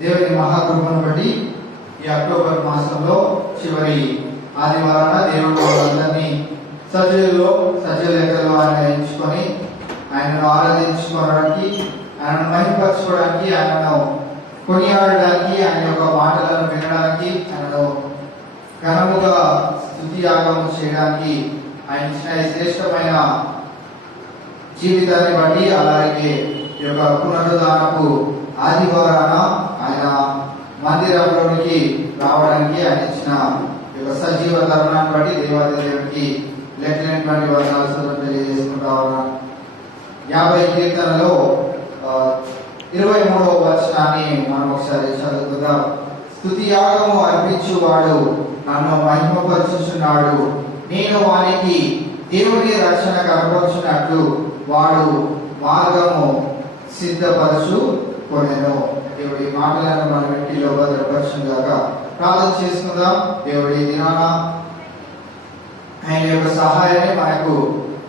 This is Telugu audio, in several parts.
దేవుని మహాకృపను బట్టి ఈ అక్టోబర్ మాసంలో చివరి ఆదివారాన దేవుడు వాళ్ళందరినీ సజీవ లెక్కలో ఆయన ఎంచుకొని ఆయనను ఆరాధించుకోవడానికి, ఆయనను మహిమపరచుకోవడానికి, ఆయనను కొనియాడడానికి, ఆయన యొక్క మాటలను వినడానికి, ఆయనను ఘనముగా స్తుతి యాగం చేయడానికి ఆయన ఇచ్చిన శ్రేష్టమైన జీవితాన్ని బట్టి, అలాగే ఈ యొక్క పునరుద్ధానపు ఆదివారాన ఆయన మందిరంలోనికి రావడానికి ఆయన ఇచ్చిన ఈ యొక్క సజీవ తరుణాన్ని బట్టి దేవాది దేవునికి లెక్కలేనటువంటి వందనాలు తెలియజేసుకుంటా ఉన్నాను. 50 కీర్తనలో 23వ వచనాన్ని మనం ఒకసారి చదువుకుందాం. స్తుతి యాగము అర్పించువాడు నన్ను మహిమపరచుచున్నాడు, నేను వానికి దేవుని రక్షణ కనపరుచున్నట్లు వాడు మార్గము సిద్ధపరచు కొనెను. దేవుడి మాటలను మన ఇంటిలో భద్రపరచుగాక. ప్రార్థన చేసుకుందాం. దేవుడి దినాన ఆయన యొక్క సహాయాన్ని మనకు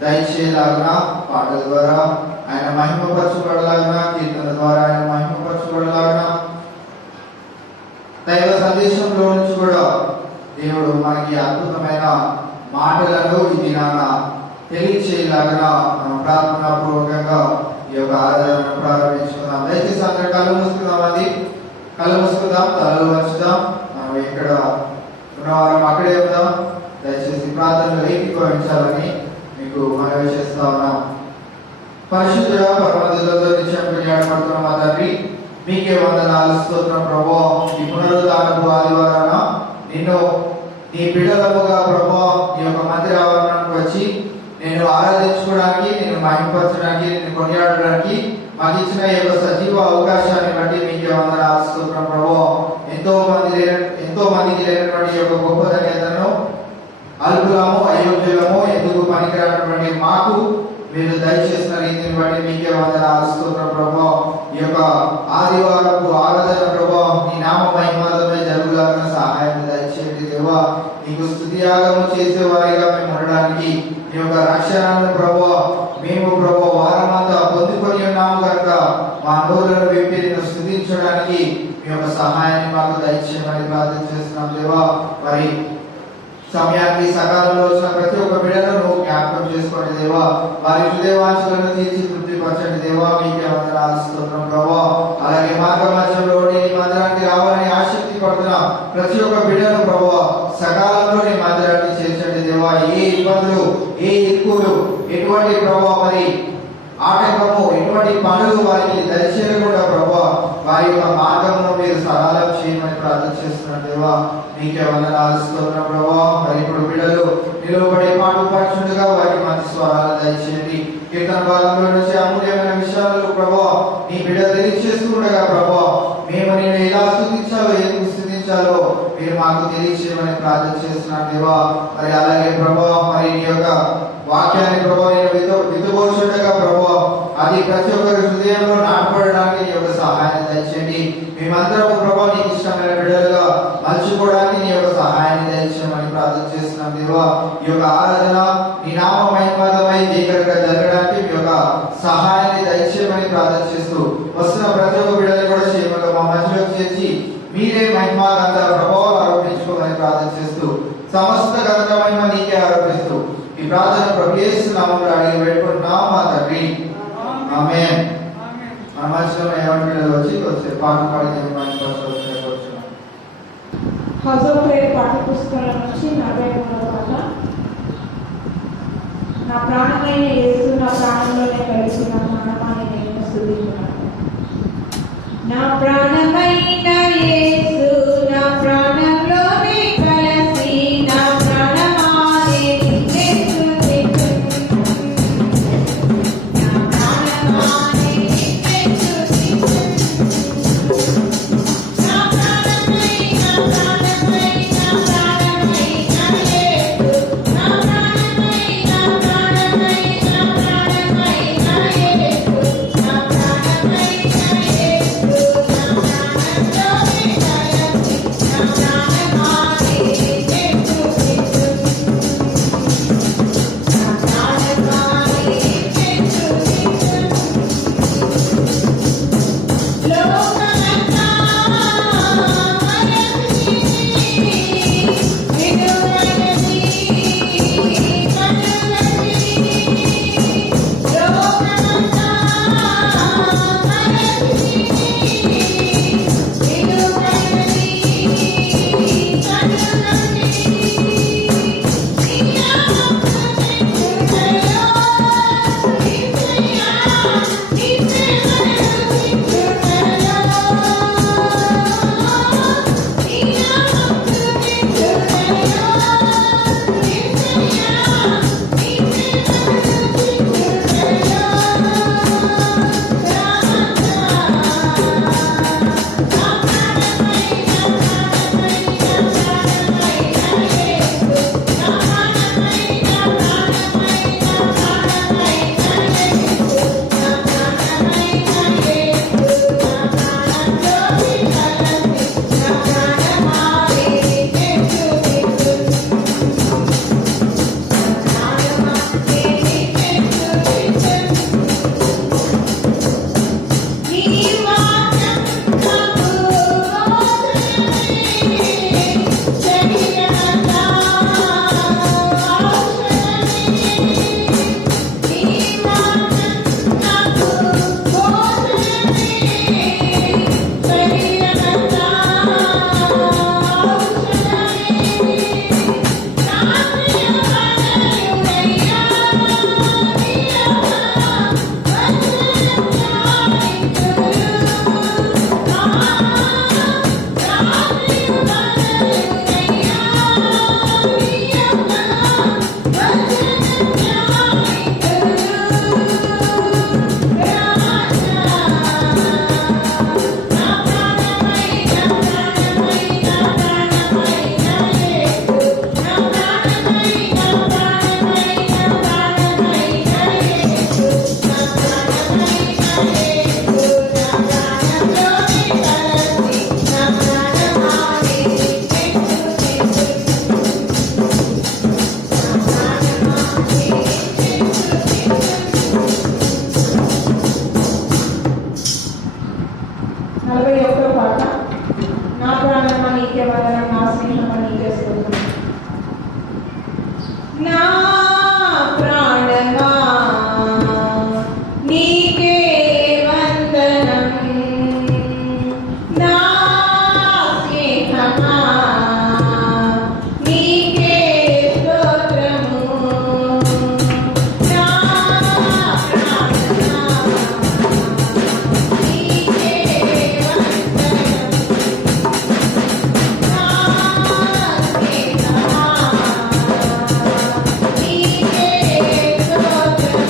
దయచేయలాగిన పాటల ద్వారా ఆయన మహిమపరచబడలాగిన, కీర్తన ద్వారా ఆయన మహిమపరచబడలాగిన, దైవ సందేశంలో నుంచి కూడా దేవుడు మనకి అద్భుతమైన మాటలను ఈ దినాన తెలియచేయలాగిన మనం ప్రార్థనా పూర్వకంగా ఈ యొక్క ఆరాధనను ప్రారంభించుకుందాం. దయచేసి అందరూ కళ్ళు మూసుకుందాం. కళ్ళు మూసుకుందాం, తలలు వంచుదాం. మనం ఎక్కడ ఉన్నవారం అక్కడే ఉందాం. దయచేసి ప్రార్థనలు ఏకీభవించాలని మీకు మనవి చేస్తా ఉన్నాం. పరిశుద్ధుడా పరమదిలో నిత్యం కొనియాడబడుతున్న మా తండ్రి, మీకే వందనాలు స్తోత్రం ప్రభువా. ఈ పునరుద్ధానపు ఆదివారాన నిన్ను నీ బిడ్డలముగా ప్రభువా ఈ యొక్క మందిర ఆవరణకు వచ్చి నేను ఆరాధించుకోవడానికి, నేను మహిమపరచడానికి, నేను కొనియాడడానికి మాకు ఇచ్చిన ఈ యొక్క సజీవ అవకాశాన్ని బట్టి మీకే వందనాలు స్తోత్రం ప్రభువా. ఎంతో మందికి లేనటువంటి ఈ యొక్క గొప్ప ధన్యతను అల్పులము, అయోగ్యులము, ఎందుకు పనికిరానటువంటి మాకు మీరు దయచేసిన రీతిని బట్టి మీకే వందనాలు స్తోత్రం ప్రభువా. ఈ యొక్క ఆదివారపు ఆరాధన ప్రభువా నీ నామ మహిమాలపై జరుగులాగిన సహాయం దయచేయండి దేవా. నీకు స్తుతి యాగము చేసేవారిగా మేము ఉండడానికి, నీ యొక్క రక్షణను ప్రభువా మేము ప్రభువా వారమంతా పొందుకొని ఉన్నాము కనుక మా నోరులను విప్పి నిన్ను స్తుతించడానికి మీ యొక్క సహాయాన్ని మాకు దయచేయమని ప్రార్థన చేస్తున్నాం దేవా. మరి సమయానికి సకాలంలో వచ్చిన ప్రతి ఒక్క బిడ్డను నువ్వు జ్ఞాపకం చేసుకోండి దేవా. వారి హృదయవాంఛలను తీర్చి తృప్తిపరచండి దేవా. మీకే వందనాలు స్తోత్రం ప్రభువా. అలాగే మార్గ మధ్యంలో నీ మందిరానికి రావాలని ఆసక్తి పడుతున్న ప్రతి ఒక్క బిడ్డను ప్రభువా సకాలంలో నీ మందిరానికి చేర్చండి దేవా. ఏ ఇబ్బందులు, ఏ ఇరుకులు, ఎటువంటి ప్రభువా మరి ఆటంకము, ఎటువంటి పనులు వారికి దయచేయకుండా ప్రభువా వారి యొక్క మార్గంలో మీరు సరళం చేయమని ప్రార్థన చేస్తున్నారు దేవా. మీకే వందనాలు స్తోత్రం ప్రభువా. మరి ఇప్పుడు బిడ్డలు నిలువబడి పాటు పాడుచుండగా వారికి మంచి స్వరాలు దయచేయండి. కీర్తన భాగంలో నుంచి అమూల్యమైన విషయాలు ప్రభువా నీ బిడ్డ తెలియచేస్తుండగా ప్రభువా మేము నేను ఎలా స్తుతించాలో, ఎందుకు స్తుతించాలో మీరు మాకు తెలియచేయమని ప్రార్థన చేస్తున్నారు దేవా. మరి అలాగే ప్రభువా మరి నీ యొక్క వాక్యాన్ని ప్రభువా నేను విధబోచుండగా ప్రభువా అది ప్రతి ఒక్కరి హృదయంలో నాటపడడానికి నీ యొక్క సహాయాన్ని దయచేయండి. మేమందరం ప్రభువా నీకు ఇష్టమైన బిడ్డలుగా మలుచుకోవడానికి నీ యొక్క సహాయాన్ని దయచేయమని ప్రార్థన చేస్తున్నాం దేవా. ఈ యొక్క ఆరాధన నీ నామ మహిమాదమై దీకరంగా జరగడానికి మీ యొక్క సహాయాన్ని దయచేయమని ప్రార్థన చేస్తూ వస్తున్న ప్రతి ఒక్క బిడ్డలు కూడా క్షేమంగా మా మధ్యలోకి చేర్చి మీరే మహిమానంద ప్రభావాలు ఆరోపించుకోమని ప్రార్థన చేస్తూ సమస్త ఘనత మహిమ నీకే ఆరోపిస్తూ ఈ ప్రార్థన ప్రభు యేసు నామములో అడిగి వేడుకుంటున్నాం మా తండ్రి, ఆమేన్. మన మధ్యలో ఎవరి వచ్చి పాట పాడి హౌస్ ఆఫ్ ప్రేయర్ పాఠ్య పుస్తకాల నుంచి 43వ పాట. నా ప్రాణమైన యేసు నా ప్రాణంలోనే కలిసి నా ప్రాణమాని నేను స్తుతించున్నాను. నా ప్రాణమైన యేసు నా ప్రాణంలోనే కలిసి నా ప్రాణమాని నిన్నే స్తుతించును. నా ప్రాణమాని నిన్నే స్తుతించును. నా ప్రాణమైన యేసు నా ప్రాణమైన నీకే వందనం, నా స్నేహమా నీకే స్తోత్రం. నా ప్రాణమా నీకే వందనం, నా స్నేహమా నీకే స్తోత్రము. నా ప్రాణమా నీకే వందనం, నా స్నేహమా నీకే స్తోత్రము.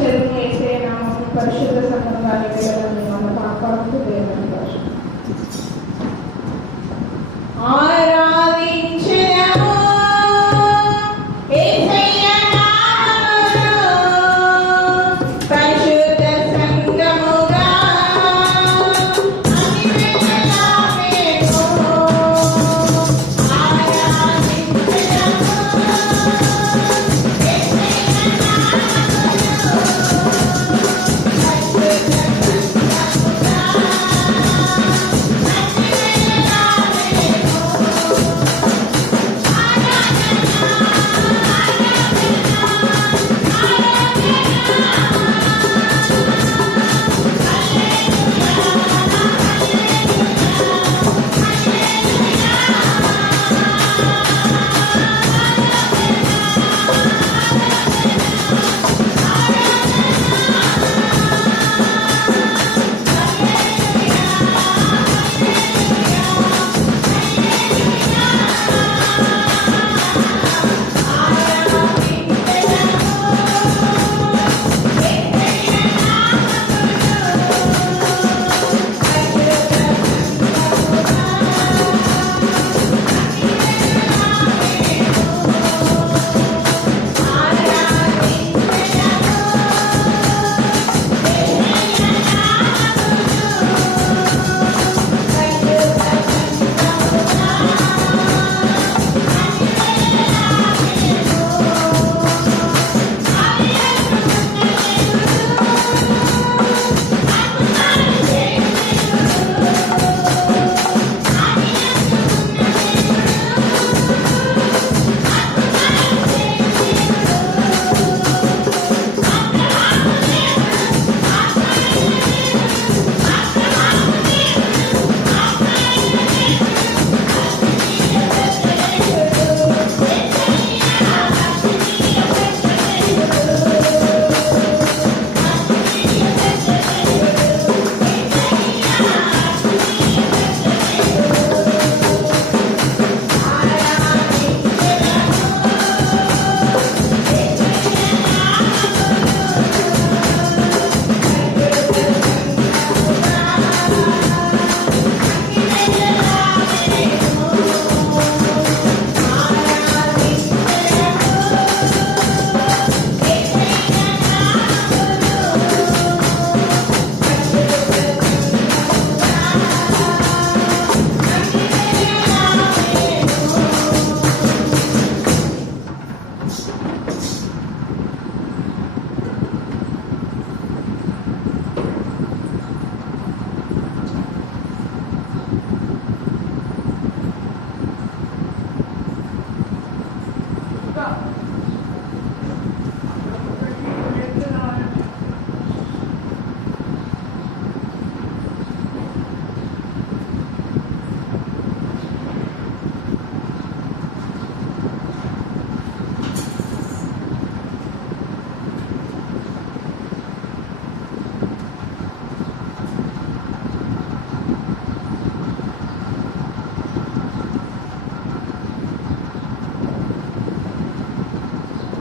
చదివిన యేసే నామమున పరిశుద్ధ సంఘంగా నిలబెట్టుకొని మన పాపాలకు దేవుని భాష ఆరాధించెదము యేసయ్య నామమును పరిశుద్ధ సంఘముగా అన్నివేళలా మేము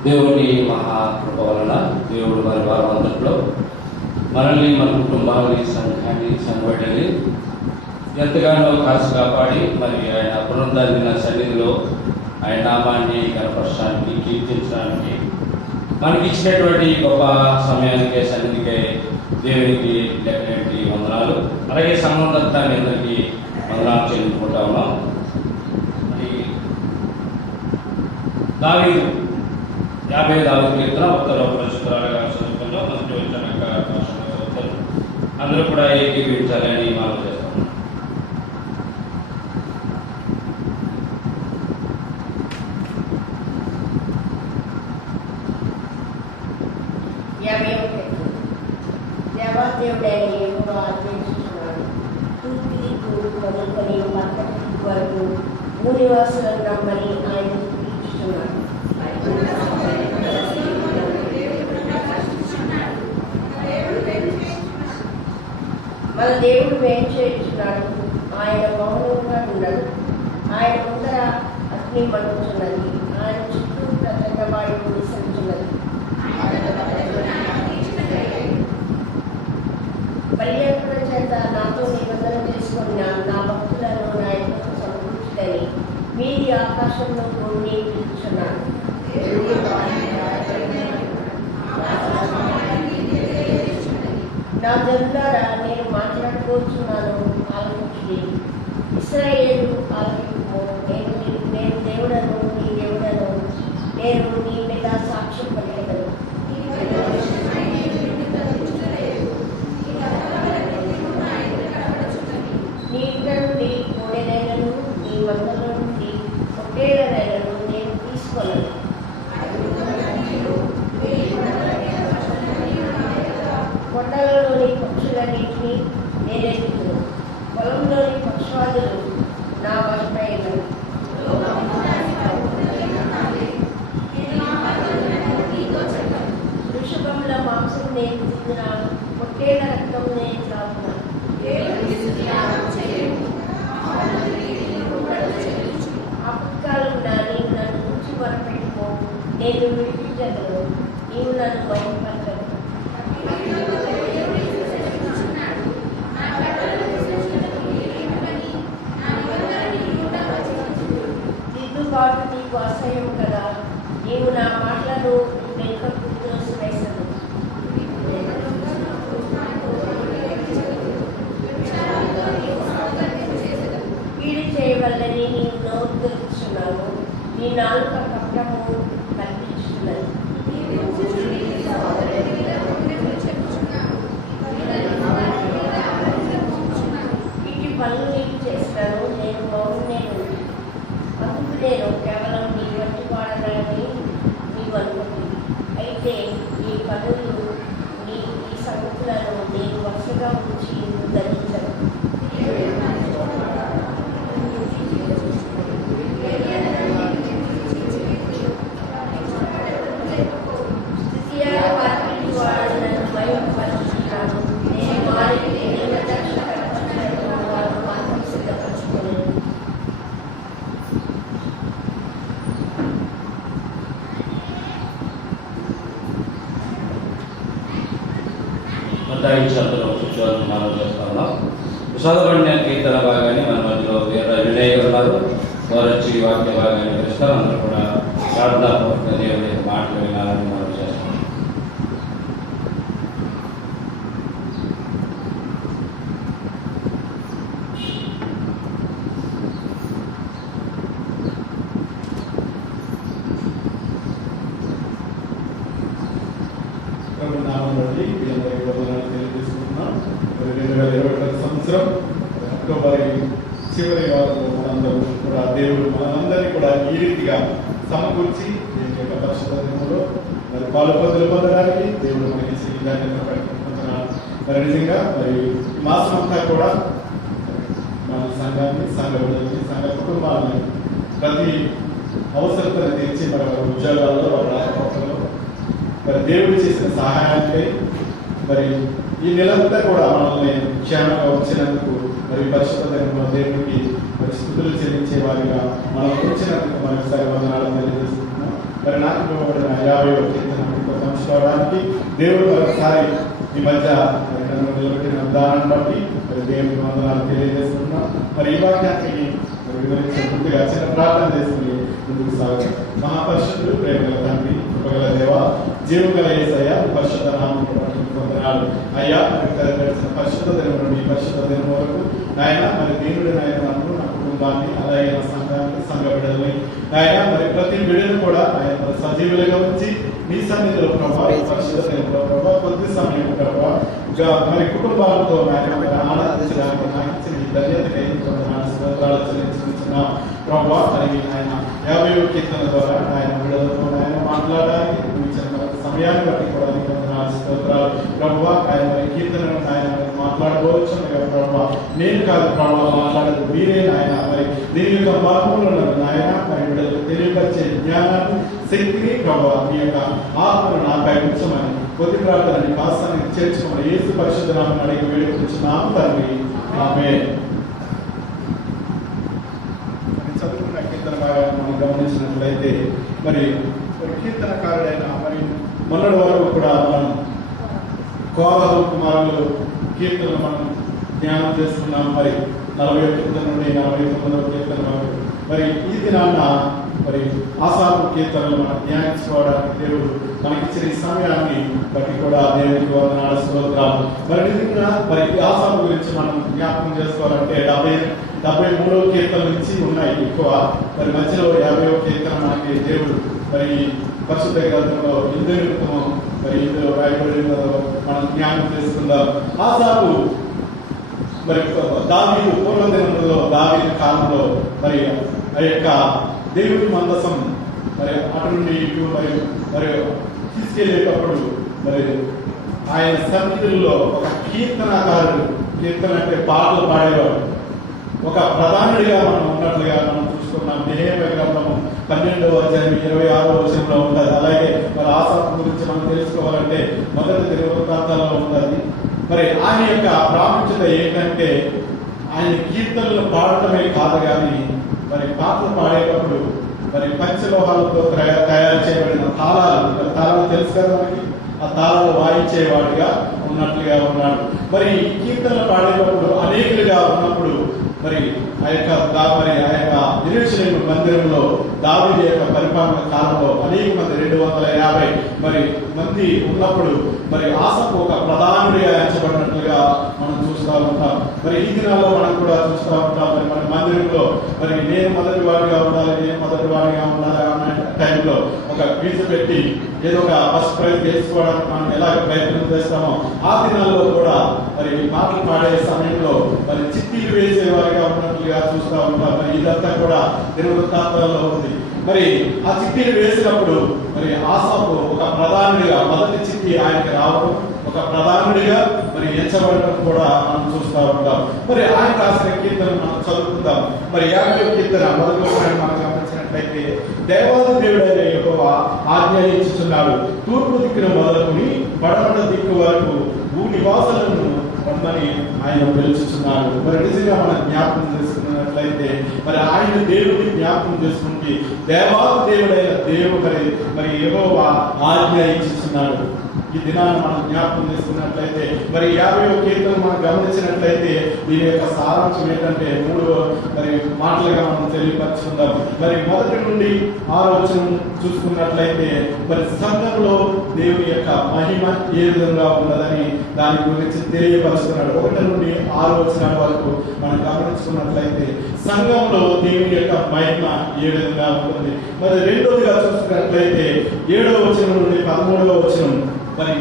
దేవుని మహాకృప వలన దేవుడు మరి వారం అంతట్లో మనల్ని మన కుటుంబాన్ని సంఘాన్ని సంఘటనని ఎంతగానో కాసు కాపాడి మరి ఆయన పునరుద్ధరణ సన్నిధిలో ఆయన నామాన్ని కనపరచడానికి కీర్తించడానికి మనకి ఇచ్చినటువంటి గొప్ప సమయానికే సన్నిధికే దేవునికి లెక్కలేని వందనాలు. అలాగే సంబంధత్వాన్ని అందరికీ వందనాలు చెల్లించుకుంటా ఉన్నాం. మరి దావీదు 50వ కీర్తన ఉత్తర పరిశుద్ధరాలుగా చదువుకుందాం. మొదటి వచ్చిన అందరూ కూడా ఏకీభవించాలని మనం చేస్తాం. దేవాదేవుడైన యెహోవా ఆజ్ఞాపిస్తున్నాడు. తూర్పుకి తూర్పు మొదలుకొని పక్కకి వరకు భూనివాసులను రమ్మని ఆయన పిలుస్తున్నాడు. మన దేవుడు వేం చేయించున్నాడు. ఆయన మౌనంగా ఉండడు. ఆయన ముందర అగ్ని మండుతున్నది. ఆయన చుట్టూ ప్రచండవాయువు విసరించున్నది. ఆకాశంలో కొన్ని పిలుచున్నాను. నా జనులారా నేను మాట్లాడుకోవచ్చున్నాను, ఆలోచించి ఇశ్రాయేలు ఆలోచింపు. నేను దేవుడను, నీ దేవుడను, నేను నీ మీద సాక్ష్యం పలికెదను. నీ ఇంట నుండి కోడెలైనను, నీ మందలో నుండి పొట్టేళ్లనైనను నేను తీసుకోలేదు. కొండలలోని పక్షులన్నింటినీ నేనెత్తును, పొలంలోని పక్షవాదులు నా వశమైనవి. వృషభముల మాంసం నేను తిందున, పొట్టేళ్ల రక్తం నేను త్రాగున. ఆపత్కాలం నీవు నన్ను ఉంచి మొరపెట్టుకో, నేను విడిపించగలను, నీవు నన్ను బయటపరచను. దిద్దుబాటు నీకు అసహ్యం కదా, నీవు నా మాటలను వెనుకకు త్రోసివేసను. కీడు చేయవల్లని నీవు నోరు తెరుచున్నావు, నీ నాలుక కపటము కల్పించుతున్నది. ఇటు పనులు నీకు చేస్తాను, నేను మౌననే ఉంది. అందుకు నేను కేవలం నీ వంటి వాడనని నీవు అనుకుంటుంది. అయితే నీ పనులు ఈ సంగతులను నేను వరుసగా ఉంచి ధరించను. స్థితియాల వాటిని వాడు నన్ను భయపరుచున్నాను. నేను వారికి వారు మాత్రం సిద్ధపరచుకోలేదు. మతాయించాలని కూర్చోవాలని మనం చేస్తా ఉన్నాం. విషాదపడిన కీర్తన భాగాన్ని మన మధ్యలో వినయ్ ఉన్నారు. వారు వచ్చి వాక్య భాగాన్ని వివరిస్తారు. అందరూ కూడా ప్రార్థనాపూర్వకంగా దేవుని మాటలు వినాలని మనం చేస్తాం. తెలియజేసుకుంటున్నాం. 2021 సంవత్సరం అక్టోబర్ చివరి వారంలో మనందరూ కూడా దేవుడు మనందరినీ కూడా ఈ రీతిగా సమకూర్చి దేవుని యొక్క పరిశుద్ధంలో మరి పాలుపందులు పొందడానికి దేవుడు మనకి పెట్టుకుంటున్నాడు. మరి నిజంగా మరి మాసం అంతా కూడా మన సంఘాన్ని, సంఘ బిడ్డల్ని, సంఘ కుటుంబాలని ప్రతి అవసరతను తీర్చి మరి వారి ఉద్యోగాల్లో, వారి రాకపోకల్లో మరి దేవుడు చేసిన సహాయానికి మరి ఈ నెలంతా కూడా మనల్ని క్షేమంగా వచ్చినందుకు మరి పరిశుద్ధమైన దేవుడికి మరి స్తుతులు చెల్లించే వారిగా మనం వచ్చినందుకు మరొకసారి వందనాలను తెలియజేస్తున్నాం. మరి నాకు ఇవ్వబడిన 50వ కీర్తన పంచుకోవడానికి దేవుడు మరొకసారి ఈ మధ్య నన్ను నిలబెట్టిన దానాన్ని బట్టి మరి దేవుడికి వందనాలు తెలియజేస్తున్నాం. మరి ఈ వాక్యానికి వివరించే ముందుగా చిన్న ప్రార్థన చేసుకుని ముందుకు సాగుతాం. మహాపరిశుద్ధుడు, ప్రేమగల తండ్రి, కృపగల దేవ, జీవగల యేసయ్య, పరిశుద్ధ నామమున వందనాలు అయ్యా. గడిచిన పరిశుద్ధ దినం నుండి పరిశుద్ధ దినం వరకు నాయన మరి దేవుడు నాయన నన్ను, నా కుటుంబాన్ని, అలాగే నా సంఘాన్ని, సంఘ బిడ్డల్ని నాయన మరి ప్రతి బిడ్డను కూడా ఆయన సజీవులుగా ఉంచి నీ సన్నిధిలో ప్రభావ పరిశుద్ధ దినంలో ప్రభావ కొద్ది సమయం ప్రభావ మరి కుటుంబాలతో నాయన ఆనందించడానికి ధన్యతకై స్తోత్రాలు చెల్లించుకుంటున్నాం ప్రభావ. మరి ఆయన 50వ కీర్తన ద్వారా ఆయన బిడ్డలతో ఆయన మాట్లాడడానికి సమయాన్ని బట్టి కూడా స్తోత్రాలు ప్రభావ. ఆయన కీర్తనను ఆయన మాట్లాడవచ్చు ప్రభావ. నేను కాదు ప్రభావ మాట్లాడదు, మీరే నాయన మరి దీని యొక్క మార్పులను నాయన మరి బిడ్డలకు తెలియపరిచే జ్ఞానాన్ని, శక్తిని ప్రభావ మీ యొక్క ఆత్మను నాపై ఉంచమని కొద్ది ప్రార్థనని కాస్తానికి చేర్చుకోమని యేసు పరిశుద్ధ నామమున అడిగి వేడుకొనుచున్నాము తండ్రి, ఆమేన్. చదువుకున్న కీర్తన భాగాన్ని మనం గమనించినట్లయితే మరి కీర్తనకారుడైన మరి మొన్నటి వరకు కూడా మనం కోరహు కుమారులు కీర్తనలు మనం ధ్యానం చేసుకున్నాం. మరి 40వ కీర్తన నుండి 49వ కీర్తన వరకు మరి ఈ దినాన్న మరి ఆసాపు కీర్తనలు మనం ధ్యానించుకోవడానికి దేవుడు మనకిచ్చిన ఈ సమయాన్ని బట్టి కూడా దేవునికి వందనాలు స్తోత్రాలు. మరి నిజంగా మరి ఆసాపు గురించి మనం జ్ఞాపకం చేసుకోవాలంటే 73వ కీర్తన నుంచి ఉన్నాయి ఎక్కువ. మరి మధ్యలో 50వ కీర్తన మనకి దేవుడు మరి పరిశుద్ధ గ్రంథంలో ఇంద్రుడు మరి ఇందులో రాయబడి మనం జ్ఞాపకం చేసుకుందాం. ఆసాపు మరి దావీదు పూర్వదినంలో దావీదు కాలంలో మరి ఆ యొక్క దేవుడి మందసం మరి అటు నుండి ఇటు మరి తీసుకెళ్లేటప్పుడు మరి ఆయన సన్నిధుల్లో ఒక కీర్తనకారుడు, కీర్తన అంటే పాటలు పాడేవాడు, ఒక ప్రధానుడిగా మనం ఉన్నట్లుగా మనం చూసుకున్నాం. నెహెమ్యా గ్రంథము 12వ అధ్యాయం 26వ వచనంలో ఉంటుంది. అలాగే మరి ఆసాపు గురించి మనం తెలుసుకోవాలంటే మొదటి దినవృత్తాంతాల్లో ఉంటుంది. మరి ఆయన యొక్క ప్రాముఖ్యత ఏంటంటే ఆయన కీర్తనలు పాడటమే కాదు కానీ మరి పాటలు పాడేటప్పుడు మరి పంచలోహాలతో తయారు చేయబడిన తాళాలు తెలుసు కదా మనకి, ఆ తాళాలు వాయించేవాడిగా ఉన్నట్లుగా ఉన్నాడు. మరి కీర్తనలు పాడేటప్పుడు అనేకులుగా ఉన్నప్పుడు మరి ఆ యొక్క యెరూషలేము మందిరంలో దావీదు యొక్క పరిపాలన కాలంలో అనేక మంది 250 మరి మంది ఉన్నప్పుడు మరి ఆసాపు ఒక ప్రధానుడిగా ఎంచబడినట్లుగా మనం చూస్తూ ఉంటాం. మరి ఈ దినాల్లో మనం కూడా చూస్తూ ఉంటాం. మరి మన మందిరంలో మరి నేను మొదటి వాడిగా ఉండాలి అన్న టైంలో ఒక క్విజ్ పెట్టి ఏదో ఒక ఫస్ట్ ప్రైజ్ తెలుసుకోవడానికి మనం ఎలాగ ప్రయత్నం చేస్తామో ఆ దినాల్లో కూడా మరి పాటలు పాడే సమయంలో మరి చిత్తీలు వేసేవారిగా ఉన్నట్లుగా చూస్తూ ఉంటాం. మరి ఇదంతా కూడా దినవృత్తాంతాల్లో ఉంది. మరి ఆ చిత్తీలు వేసినప్పుడు మరి ఆసాపు ఒక ప్రధానుడిగా మొదటి చిత్తి ఆయనకి రావడం, ఒక ప్రధానుడిగా మరి ఎంచబడటం కూడా మనం చూస్తూ ఉంటాం. మరి ఆయన రాసిన కీర్తన మనం చదువుకుందాం. మరి 50వ కీర్తన మొదటి మనం గమనించినట్లయితే దేవాది దేవుడైన యెహోవా ఆజ్ఞాయించుచున్నాడు, తూర్పు దిక్కును మొదలుకొని పడమట దిక్కు వరకు భూ నివాసులను రమ్మని ఆయన పిలుచుచున్నాడు. మరి నిజంగా మనం జ్ఞాపకం చేసుకున్నట్లయితే మరి ఆయన దేవుడిని జ్ఞాపకం చేసుకుంటే దేవాది దేవుడైన దేవుడు మరి యెహోవా ఆజ్ఞాయించుచున్నాడు. ఈ దినాన్ని మనం జ్ఞాపకం చేసుకున్నట్లయితే మరి 50వ కీర్తన మనం గమనించినట్లయితే దీని యొక్క సారాంశం ఏంటంటే 3 మరి మాటలుగా మనం తెలియపరుచుకుందాం. మరి 1 నుండి 6వ వచనం చూసుకున్నట్లయితే మరి సంఘంలో దేవుని యొక్క మహిమ ఏ విధంగా ఉన్నదని దాని గురించి తెలియపరుస్తున్నాడు. 1 నుండి 6వ వచనాల వరకు మనం గమనించుకున్నట్లయితే సంఘంలో దేవుని యొక్క మహిమ ఏ విధంగా ఉంటుంది. మరి రెండోదిగా చూసుకున్నట్లయితే 7వ వచనం నుండి 13వ వచనం మరి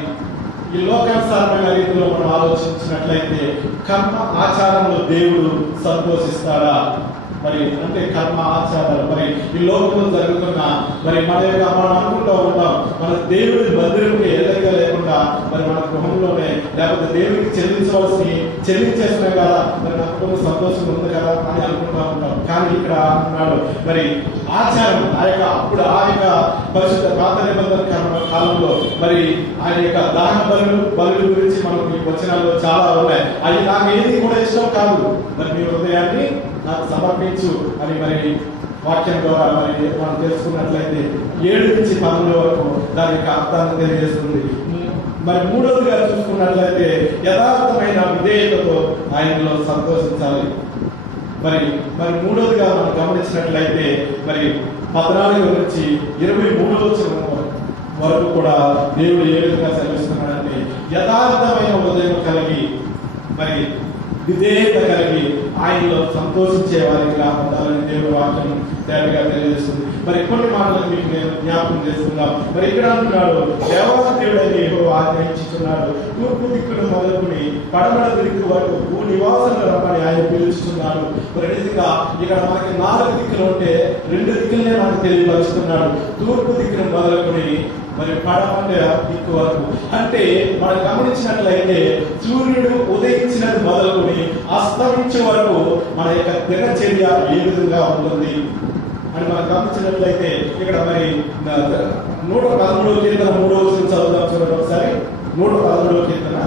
ఈ లోకానుసారమైన రీతిలో మనం ఆలోచించినట్లయితే కర్మ ఆచారంలో దేవుడు సంతోషిస్తాడా? మరి అంటే కర్మ ఆచారాలు మరి ఈ లోకంలో జరుగుతున్న మరి మనం అనుకుంటూ ఉంటాం మన దేవుడి మందిరంకి ఎదురుగా లేకుండా మరి మన గృహంలోనే లేకపోతే దేవుడికి చెల్లించేస్తున్నాం కదా, మరి నాకు కొన్ని సంతోషం ఉంది కదా అని అనుకుంటూ ఉంటాం. కానీ ఇక్కడ అన్నాడు మరి ఆచారం ఆ యొక్క పరిశుద్ధ పాత నిబంధన కాలంలో మరి ఆయన యొక్క దాన బలుల గురించి మనకు ఈ వచనాల్లో చాలా ఉన్నాయి. అది నాకు ఏది కూడా ఇష్టం కాదు, మరి మీ హృదయాన్ని నాకు సమర్పించు అని మరి వాక్యం ద్వారా మరి మనం తెలుసుకున్నట్లయితే 7 నుంచి 12 వరకు దాని యొక్క అర్థాన్ని తెలియజేస్తుంది. మరి 3వదిగా చూసుకున్నట్లయితే యథార్థమైన విధేయతతో ఆయనలో సంతోషించాలి. మరి 3వదిగా మనం గమనించినట్లయితే మరి 14 నుంచి 23వ వచనం వరకు కూడా దేవుడు ఏ విధంగా సెలవిస్తున్నాడంటే యథార్థమైన హృదయం కలిగి మరి విధేయత కలిగి ఆయనలో సంతోషించే వారిగా ఉండాలని దేవుడి వాక్యం తేటగా తెలియజేస్తుంది. మరి కొన్ని మాటలు మీకు నేను జ్ఞాపకం చేస్తున్నాం. మరి ఇక్కడ అంటున్నాడు దేవాది దేవుడైన యెహోవా ఆజ్ఞాయించుచున్నాడు, తూర్పు దిక్కును మొదలుకొని పడమట దిక్కు వరకు భూ నివాసులను రమ్మని ఆయన పిలుస్తున్నాడు. మరి నిజంగా ఇక్కడ మనకి 4 దిక్కులు ఉంటే 2 దిక్కులనే మనకు తెలియపరుస్తున్నాడు. తూర్పు దిక్కును మొదలుకొని మరి పడమట దిక్కు వరకు అంటే మనం గమనించినట్లయితే సూర్యుడు ఉదయించినది మొదలుకొని అస్తమించే వరకు మన యొక్క దినచర్య ఏ విధంగా ఉంటుంది అని మనం గమనించినట్లయితే ఇక్కడ మరి 113వ కీర్తన 3వ వచనం చదువుదాం చూడండి ఒకసారి. 113వ కీర్తన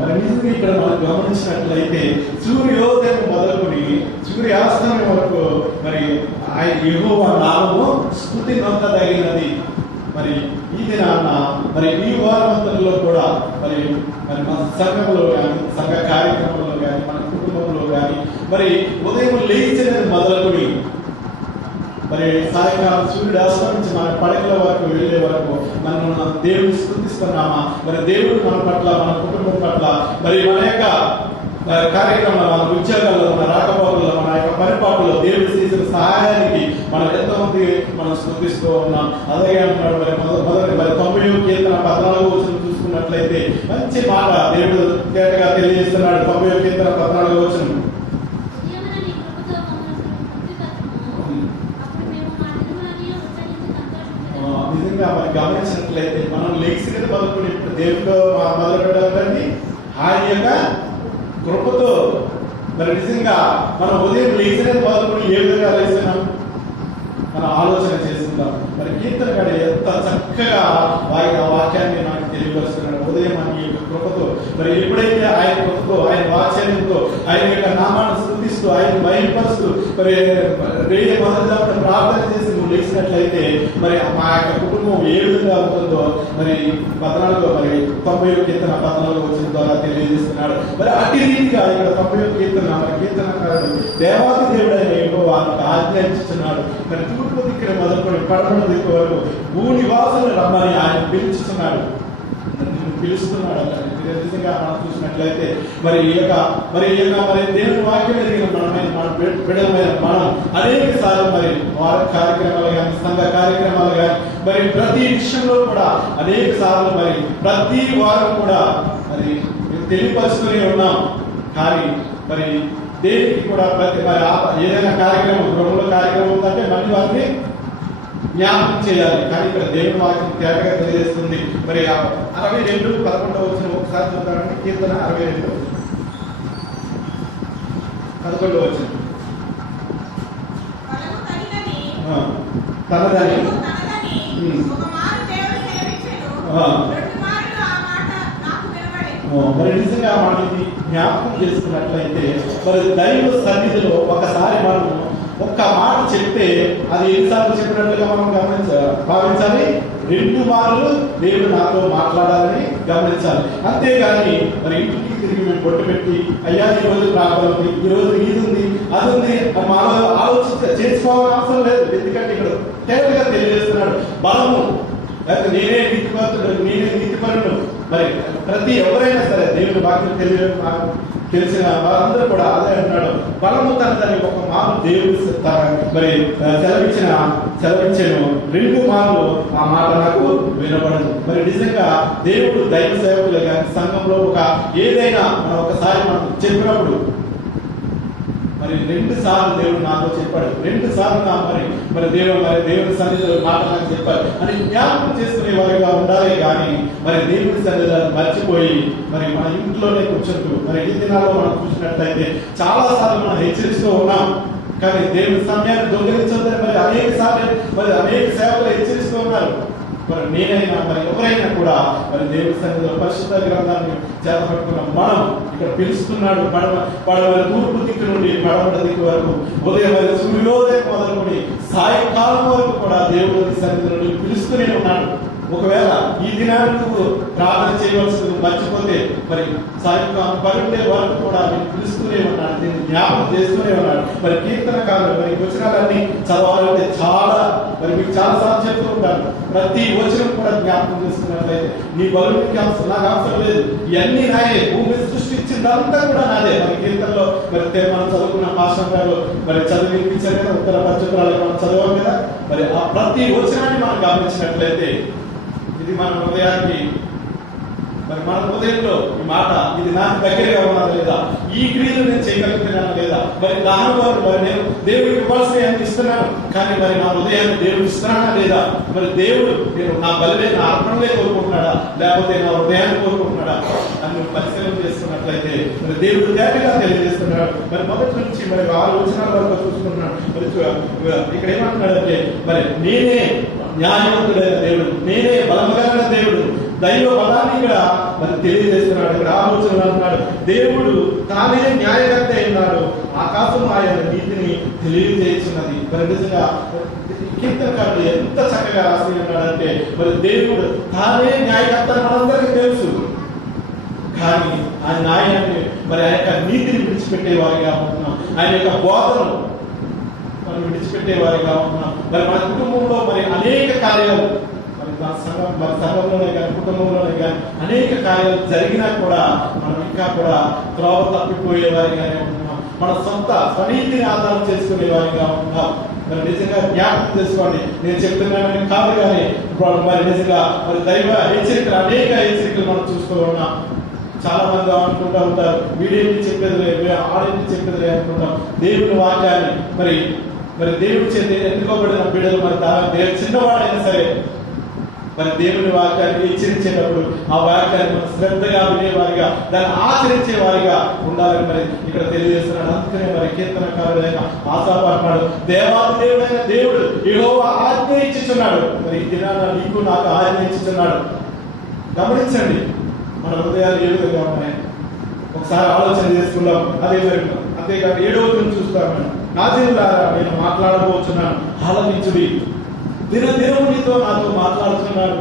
మరి నిజంగా ఇక్కడ మనం గమనించినట్లయితే సూర్యోదయం మొదలుకొని సూర్యాస్తమయం వరకు మరి ఆయన యెహోవా నామము స్తుతి నొందదగినది. మరి ఈ దినాన మరి ఈ వారాంతంలో కూడా మరి మరి మన సంఘంలో కానీ సంఘ కార్యక్రమంలో కానీ మన కుటుంబంలో కానీ మరి ఉదయం లేచినది మొదలుకొని మరి సాయంకాలం సూర్యుడు అస్తమించి మన పడకల వరకు వెళ్ళే వరకు మనం దేవుని స్తుతిస్తున్నామా, మరి దేవుడు మన పట్ల మన కుటుంబం పట్ల మరి మన యొక్క కార్యక్రమాలు మన ఉద్యోగాల్లో మన రాకపోకల్లో మన యొక్క పరిపాలనలో దేవుడు చేసిన సహాయానికి మనం ఎంతోమంది మనం స్తుతిస్తూ ఉన్నాం. అలాగే అంటున్నాడు మరి మొదటి మరి 90వ కీర్తన 14వ వచనం చూసుకున్నట్లయితే మంచి మాట దేవుడు తేటగా తెలియజేస్తున్నాడు. 90వ కీర్తన 14వ వచనం నిజంగా మనం గమనించినట్లయితే మనం లేచినది మొదలుకొని ఇప్పుడు దేవుడితో మొదలు పెట్టాలండి ఆయన యొక్క కృపతో. మరి నిజంగా మనం ఉదయం లేచినది మొదలుకొని ఏ విధంగా లేచినాం మనం ఆలోచన చేసుకుందాం. మరి కీర్తన కాడ ఎంత చక్కగా వాక్యాన్ని మనకు తెలియపరుస్తున్నాడు. ఉదయం మన యొక్క కృపతో మరి ఎప్పుడైతే ఆయన కృపతో ఆయన వాక్యంతో ఆయన యొక్క నామాన్ని స్తుతిస్తూ ఆయన బయలుపరుస్తూ మరి రేయ మొదటి ప్రార్థన చేసి నువ్వు లేచినట్లయితే మరి మా యొక్క కుటుంబం ఏ విధంగా ఉంటుందో మరి 14 మరి 90వ కీర్తన 14వ వచనం ద్వారా తెలియజేస్తున్నాడు. మరి అట్టి రీతిగా ఇక్కడ 90వ కీర్తన మరి కీర్తనకారుడు దేవాది దేవుడైన యెహోవాకు ఆజ్ఞాపిస్తున్నాడు. మరి తూర్పు దిక్కున మొదలుకొని పడమర దిక్కు వరకు భూనివాసులను రమ్మని ఆయన పిలుస్తున్నాడు, పిలుస్తున్నాడు. నిజంగా మనం చూసినట్లయితే మరి ఈ యొక్క మరి దేవుని వాక్యం ఎదిగిన మన బిడ్డలమైన మనం అనేక సార్లు మరి వార కార్యక్రమాలు కానీ సంఘ కార్యక్రమాలు కానీ మరి ప్రతి విషయంలో కూడా అనేక సార్లు మరి ప్రతి వారం కూడా మరి తెలియపరుచుకుని ఉన్నాం. కానీ మరి దేనికి కూడా ప్రతి మరి ఏదైనా కార్యక్రమం గృహంలో కార్యక్రమం ఉందంటే మళ్ళీ వారిని జ్ఞాపకం చేయాలి. కానీ ఇక్కడ దేవుని వాక్యం తేటగా తెలియజేస్తుంది. మరి 62 11వ వచనం ఒకసారి చూద్దామండి. కీర్తన 62 11వ వచనం తనదని మరి నిజంగా మనం ఇది జ్ఞాపకం చేసుకున్నట్లయితే మరి దైవ సన్నిధిలో ఒకసారి మనం ఒక్క మాట చెప్తే అది ఎన్నిసార్లు చెప్పినట్లుగా మనం భావించాలి. 2 మార్లు దేవుడు నాతో మాట్లాడాలని గమనించాలి. అంతేగాని మరి ఇంటికి తిరిగి మేము బొట్టు పెట్టి అయ్యా ఈ రోజు ప్రార్థన ఉంది, ఈ రోజు ఇది ఉంది అది ఉంది అని మనం చేసుకోవాలని అవసరం లేదు. ఎందుకంటే ఇక్కడ తేటగా తెలియజేస్తున్నాడు బలము నేనే నీతిపరుడు. మరి ప్రతి ఎవరైనా సరే దేవుని వాక్యం తెలిసిన వారందరూ కూడా అదే అంటున్నాడు. బలము తనదని ఒక మారు దేవుడు మరి సెలవించాను 2 మార్లు ఆ మాట నాకు వినబడదు. మరి నిజంగా దేవుడు దైవ సేవకులు కానీ సంఘంలో ఏదైనా మనం ఒకసారి మనం చెప్పినప్పుడు మరి 2 సార్లు దేవుడు నాతో చెప్పాడు, 2 సార్లు మరి దేవుని సన్నిధిలో మాట నాకు చెప్పాడు అని జ్ఞాపకం చేసుకునే వారిగా ఉండాలి. కానీ మరి దేవుని సన్నిధిని మర్చిపోయి మరి మన ఇంట్లోనే కూర్చుంటూ మరి ఈ దినాల్లో మనం చూసినట్లయితే చాలా సార్లు మనం హెచ్చరిస్తూ ఉన్నాం. కానీ దేవుని సమయాన్ని దొంగిలించొద్దని మరి అనేక సేవలు హెచ్చరిస్తూ ఉన్నారు. మరి నేనైనా మరి ఎవరైనా కూడా మరి దేవుని సన్నిధిలో పరిశుద్ధ గ్రంథాన్ని చేతపట్టుకున్న మనం ఇక్కడ పిలుస్తున్నాడు. పడమర తూర్పు దిక్కు నుండి పడమర దిక్కు వరకు ఉదయం మరి సూర్యోదయం మొదలుకొని సాయంకాలం వరకు కూడా దేవుని సన్నిధి నుండి పిలుస్తూనే ఉన్నాడు. ఒకవేళ ఈ దినాన్ని నువ్వు ప్రార్థన చేయవలసింది మర్చిపోతే మరి సాయంకాలం పరుండే వరకు కూడా నేను పిలుస్తూనే ఉన్నాడు, నేను జ్ఞాపకం చేస్తూనే ఉన్నాడు. మరి కీర్తనకారులు మరి వచనాలన్నీ చదవాలంటే చాలా మరి మీకు చాలా సార్లు చెప్తూ ఉంటాను. ప్రతి వచనం కూడా జ్ఞాపకం చేసుకున్నట్లయితే నీ బలునికి నాకు అవసరం లేదు, ఇవన్నీ నాయే, భూమి సృష్టించిందంతా కూడా నాదే. మరి కీర్తనలో మరి మనం చదువుకున్న మాస్టర్ గారు మరి చదివించారు కదా, ఉత్తర పచ్చపురాలు మనం చదవాలి కదా. మరి ఆ ప్రతి వచనాన్ని మనం గమనించినట్లయితే ఇది మన హృదయానికి మరి మన హృదయంలో ఈ మాట ఇది నాకు దగ్గరగా ఉన్నదా లేదా, ఈ క్రియలు నేను చేయగలుగుతున్నానా లేదా, మరి దానివారు మరి నేను దేవుడికి ఇవ్వాల్సిన ఎంత ఇస్తున్నాను కానీ మరి నా హృదయాన్ని దేవుడు ఇస్తున్నానా లేదా, మరి దేవుడు నేను నా బలిలే నా అర్పణలే కోరుకుంటున్నాడా లేకపోతే నా హృదయాన్ని కోరుకుంటున్నాడా అని పరిశీలన చేసుకున్నట్లయితే మరి దేవుడు తేటగా తెలియజేస్తున్నాడు. మరి మొదటి నుంచి మరి 6 వచనాల వరకు చూసుకుంటున్నాడు. మరి ఇక్కడ ఏమంటున్నాడంటే మరి నేనే న్యాయవంతుడైన దేవుడు, నేనే బలమగలిగిన దేవుడు, దైవ బలాన్ని ఇక్కడ మరి తెలియజేస్తున్నాడు. ఇక్కడ ఆలోచనలు అంటున్నాడు, దేవుడు తానే న్యాయకర్త అయినాడు, ఆకాశం ఆయన నీతిని తెలియజేస్తున్నది. మరి నిజంగా కీర్తనకారుడు ఎంత చక్కగా రాసి ఉన్నాడంటే, మరి దేవుడు తానే న్యాయకర్త మనందరికీ తెలుసు, కానీ ఆ న్యాయాన్ని మరి ఆయన యొక్క నీతిని విడిచిపెట్టేవారిగా ఉంటున్నాం, ఆయన యొక్క బోధను మనం విడిచిపెట్టేవారిగా ఉంటున్నాం. మరి మన కుటుంబంలో మరి అనేక కార్యాలు, మరి సంఘంలోనే కానీ కుటుంబంలోనే కానీ అనేక కార్యాలు జరిగినా కూడా మనం ఇంకా కూడా త్రోవ తప్పిపోయేవారిగానే ఉంటున్నాం, మన సొంత స్వనీతిని ఆధారం చేసుకునేవారిగా ఉంటున్నాం. మరి నిజంగా జ్ఞాపకం చేసుకోండి, నేను చెప్తున్నానని కాదు, కానీ మరి నిజంగా మరి దైవ హెచ్చరికలు, అనేక హెచ్చరికలు మనం చూస్తూ ఉన్నాం. చాలా మంది అనుకుంటూ ఉంటారు, వీడేంటి చెప్పేదిలే, ఆడేంటి చెప్పేదిలే అనుకుంటాం. దేవుని వాక్యాన్ని మరి మరి దేవుడి చేత ఎన్నుకోబడిన బిడ్డలు మరి చిన్నవాడైనా సరే మరి దేవుని వాక్యాన్ని హెచ్చరించేటప్పుడు ఆ వాక్యాన్ని మనం శ్రద్ధగా వినేవారిగా, దాన్ని ఆచరించే వారిగా ఉండాలని మరి ఇక్కడ తెలియజేస్తున్నాడు. అందుకనే మరి కీర్తనకారుడైన ఆసాపు అంటున్నాడు, దేవాది దేవుడైన దేవుడు యెహోవా ఆజ్ఞ ఇచ్చుచున్నాడు. మరి ఈ దినాన నీకు నాకు ఆజ్ఞ ఇచ్చుచున్నాడు. గమనించండి మన హృదయాలు ఏ విధంగా ఉన్నాయి, ఒకసారి ఆలోచన చేసుకుందాం. అదే మరి అంతేకాదు 7వ వచనం చూస్తాం, నా జనులారా నేను మాట్లాడబోతున్నాను ఆలకించుడి, దినదినము నీతో నాతో మాట్లాడుతున్నాడు.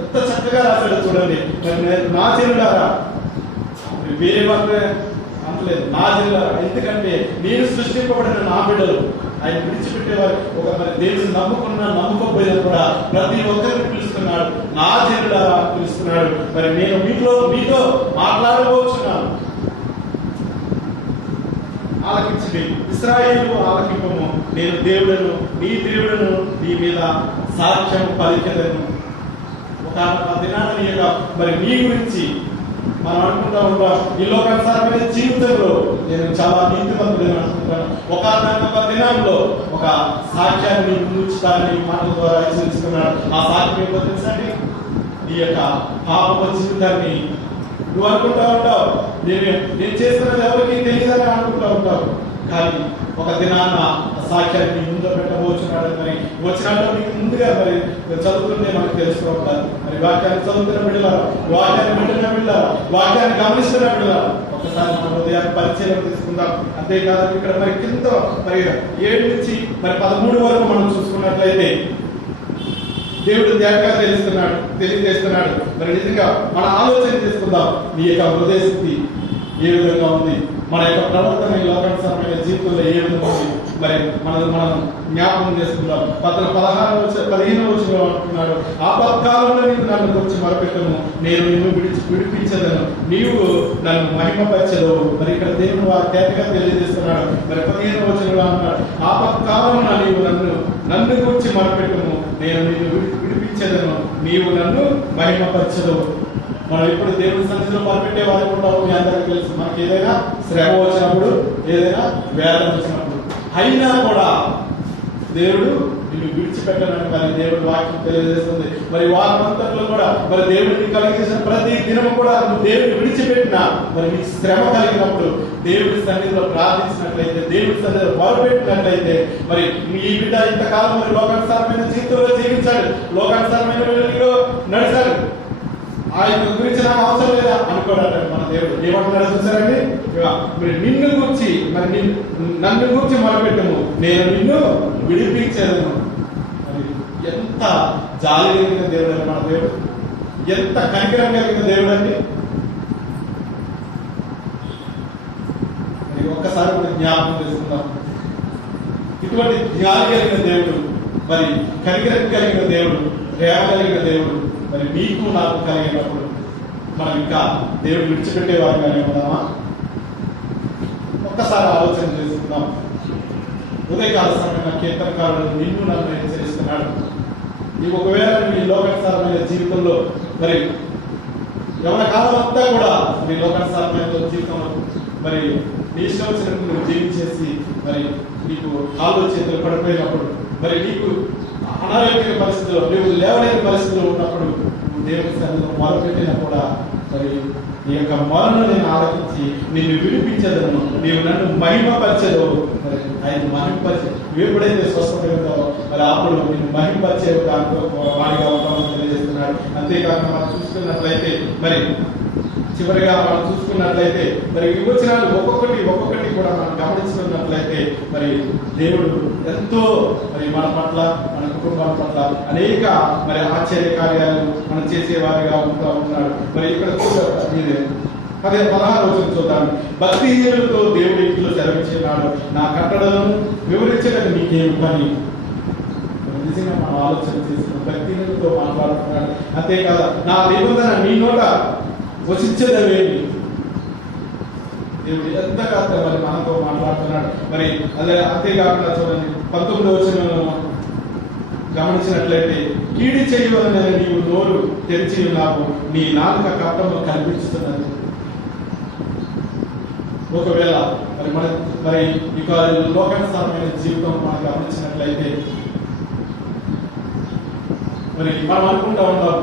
ఎంత చక్కగా రాశాడు చూడండి. నా జనులారా, వేరే వాళ్ళే అంటలేదు, నా జనులారా, ఎందుకంటే నేను సృష్టింపబడిన నా బిడ్డలు, ఆయన విడిచిపెట్టేవారు ఒక మరి దేవుని నమ్ముకోపోయినా కూడా ప్రతి ఒక్కరిని పిలుస్తున్నాడు, నా జనులారా పిలుస్తున్నాడు. మరి నేను మీతో మాట్లాడబోతున్నాను, ఆలకించండి, ఇశ్రాయేలు ఆలకింపము, నేను దేవుడను నీ దేవుడను నీ మీద సాక్ష్యం పలికెదను. ఒక దినాన మరి నీ గురించి మనం అనుకుంటా ఉంటాం, ఈ లోకానుసారమైన జీవితంలో నేను చాలా నీతిమంతుడని అనుకుంటాను. ఒక దినంలో ఒక సాక్ష్యాన్ని ఉంచుతానని మాటల ద్వారా హెచ్చరిస్తున్నాడు. ఆ సాక్ష్యం ఏంటో తెలుసండి, నీ యొక్క పాప జీవితాన్ని నువ్వు అనుకుంటా ఉంటావు, నేను చేస్తున్నది ఎవరికి తెలియదని అనుకుంటా ఉంటావు, కానీ ఒక దినాన్న సాక్ష్యాన్ని ముందు పెట్టబోచున్నాడు. మరి వచ్చినట్టు మీకు ముందుగా మరి చదువుతుంటే మనకు తెలుస్తూ ఉంటారు. మరి వాక్యాన్ని చదువుతున్న బిడ్డలారా, వాక్యాన్ని వింటున్న బిడ్డలారా, వాక్యాన్ని గమనిస్తున్న బిడ్డలారా, ఒకసారి మన హృదయాన్ని పరిచయం తీసుకుందాం. అంతేకాదు ఇక్కడ మరి కింద మరి 7 నుంచి మరి 13 వరకు మనం చూసుకున్నట్లయితే దేవుడు ధ్యానంగా తెలియజేస్తున్నాడు. మరి నిజంగా మన ఆలోచన చేసుకుందాం, నీ యొక్క హృదయ స్థితి ఏ విధంగా ఉంది, మన యొక్క ప్రవర్తన ఈ లోకానుసారమైన జీవితంలో ఏ విధంగా ఉంది, మరి మనం జ్ఞాపకం చేసుకుందాం. 15వ వచనంలో అంటున్నాడు, ఆపత్కాలంలో నీకు నన్ను గురించి మొరపెట్టను, నేను నిన్ను విడిపించదను, నీవు నన్ను మహిమపరచదవు. మరి ఇక్కడ దేవుడు తేటగా తెలియజేస్తున్నాడు. మరి 15వ వచనంలో అంటున్నాడు, ఆపత్కాలంలో నీవు నన్ను గురించి మొరపెట్టను, నేను నిన్ను విడిపించదను, నీవు నన్ను మహిమపరచదవు. మనం ఇప్పుడు దేవుని సన్నిధిలో మొరపెట్టే వారికి ఉంటాము. మీ అందరికీ తెలుసు, మనకి ఏదైనా శ్రమ వచ్చినప్పుడు, ఏదైనా వేదన వచ్చినప్పుడు, అయినా కూడా దేవుడు నిన్ను విడిచిపెట్టనని మరి దేవుడు వాక్యం తెలియజేస్తుంది. మరి వారంతట్లో కూడా మరి దేవుడిని కలిగించిన ప్రతి దినము కూడా నువ్వు దేవుడిని విడిచిపెట్టినా, మరి నీకు శ్రమ కలిగినప్పుడు దేవుడి సన్నిధిలో ప్రార్థించినట్లయితే, దేవుడి సన్నిధిలో మొరపెట్టినట్లయితే, మరి ఈ బిడ్డ ఇంతకాలం మరి లోకానుసారమైన జీవితంలో జీవించాడు, లోకానుసారమైన వెలుగులో నడిచాడు, ఆయన గురించి నాకు అవసరం లేదా అనుకోవడం మన దేవుడు ఏమంటున్నాడు చూసారండి. మరి నిన్ను గురించి మరి నన్ను గురించి మొరపెట్టము, నేను నిన్ను విడిపించేదను. మరి ఎంత జాలి కలిగిన దేవుడు అండి మన దేవుడు, ఎంత కనికరం కలిగిన దేవుడు అండి. మరి ఒక్కసారి కూడా జ్ఞాపకం చేసుకుందాం, ఇటువంటి జాలి కలిగిన దేవుడు, మరి కనికరం కలిగిన దేవుడు, ప్రేమ కలిగిన దేవుడు మరి మీకు నాకు కలిగినప్పుడు మనం ఇంకా దేవుడు విడిచిపెట్టేవారిగానే ఉన్నామా? ఒక్కసారి ఆలోచన చేసుకుందాం. ఉదయకాల సమయమైన కీర్తనకారుడు నిన్ను నన్ను హెచ్చరిస్తున్నాడు. నీకు ఒకవేళ నీ లోకానుసారమైన జీవితంలో మరి ఎవరి కాలం అంతా కూడా మీ లోకానుసారమైన జీవితంలో మరి నీ ఇష్టం వచ్చినట్టు నువ్వు జీవించేసి మరి నీకు కాళ్ళు చేతులు పడిపోయినప్పుడు, మరి నీకు అనారోగ్య పరిస్థితుల్లో, నువ్వు లేవలేని పరిస్థితుల్లో ఉన్నప్పుడు, నువ్వు దేవుని సన్నిధిలో మొదలుపెట్టినా కూడా మరి నీ యొక్క మొరను నేను ఆలకించి నిన్ను విడిపించదను, నీవు నన్ను మహిమపరచదు. మరి ఆయన మహిమపరిచే నువ్వు ఎప్పుడైతే స్వస్థత ఉంటావో మరి అప్పుడు నిన్ను మహిమపరిచే వాడిగా ఉంటామని తెలియజేస్తున్నాడు. అంతేకాకుండా మనం చూసుకున్నట్లయితే మరి చివరిగా మనం చూసుకున్నట్లయితే మరి ఈ వచనాలు ఒక్కొక్కటి కూడా మనం గమనించుకున్నట్లయితే మరి దేవుడు ఎంతో మరి మన పట్ల, మన కుటుంబాల పట్ల అనేక మరి ఆశ్చర్య కార్యాలు మనం చేసేవారిగా ఉంటూ ఉన్నాడు. మరి ఇక్కడ అదే 16వ వచనం చూద్దాం. భక్తిహీనులతో దేవుడి ఇంట్లో సెలవిచ్చినాడు, నా కట్టడలను వివరించడానికి నీకేం పని. నిజంగా మనం ఆలోచన చేస్తున్నాం, భక్తిహీనులతో మాట్లాడుతున్నాడు. అంతేకాదు నా నిబంధన నీ నోట వసించదవేమి. దేవుడు ఎంతగా మరి మనతో మాట్లాడుతున్నాడు. మరి అదే అంతేకాకుండా చూడండి 19వ వచనంలో గమనించినట్లయితే కీడి చేయవలన నీవు నోరు తెరిచి ఉన్నావు, నీ నాలుక కప్పము కనిపిస్తున్నది. ఒకవేళ మరి ఇక లోకానుసారమైన జీవితం మనం గమనించినట్లయితే మరి మనం అనుకుంటా ఉంటాం,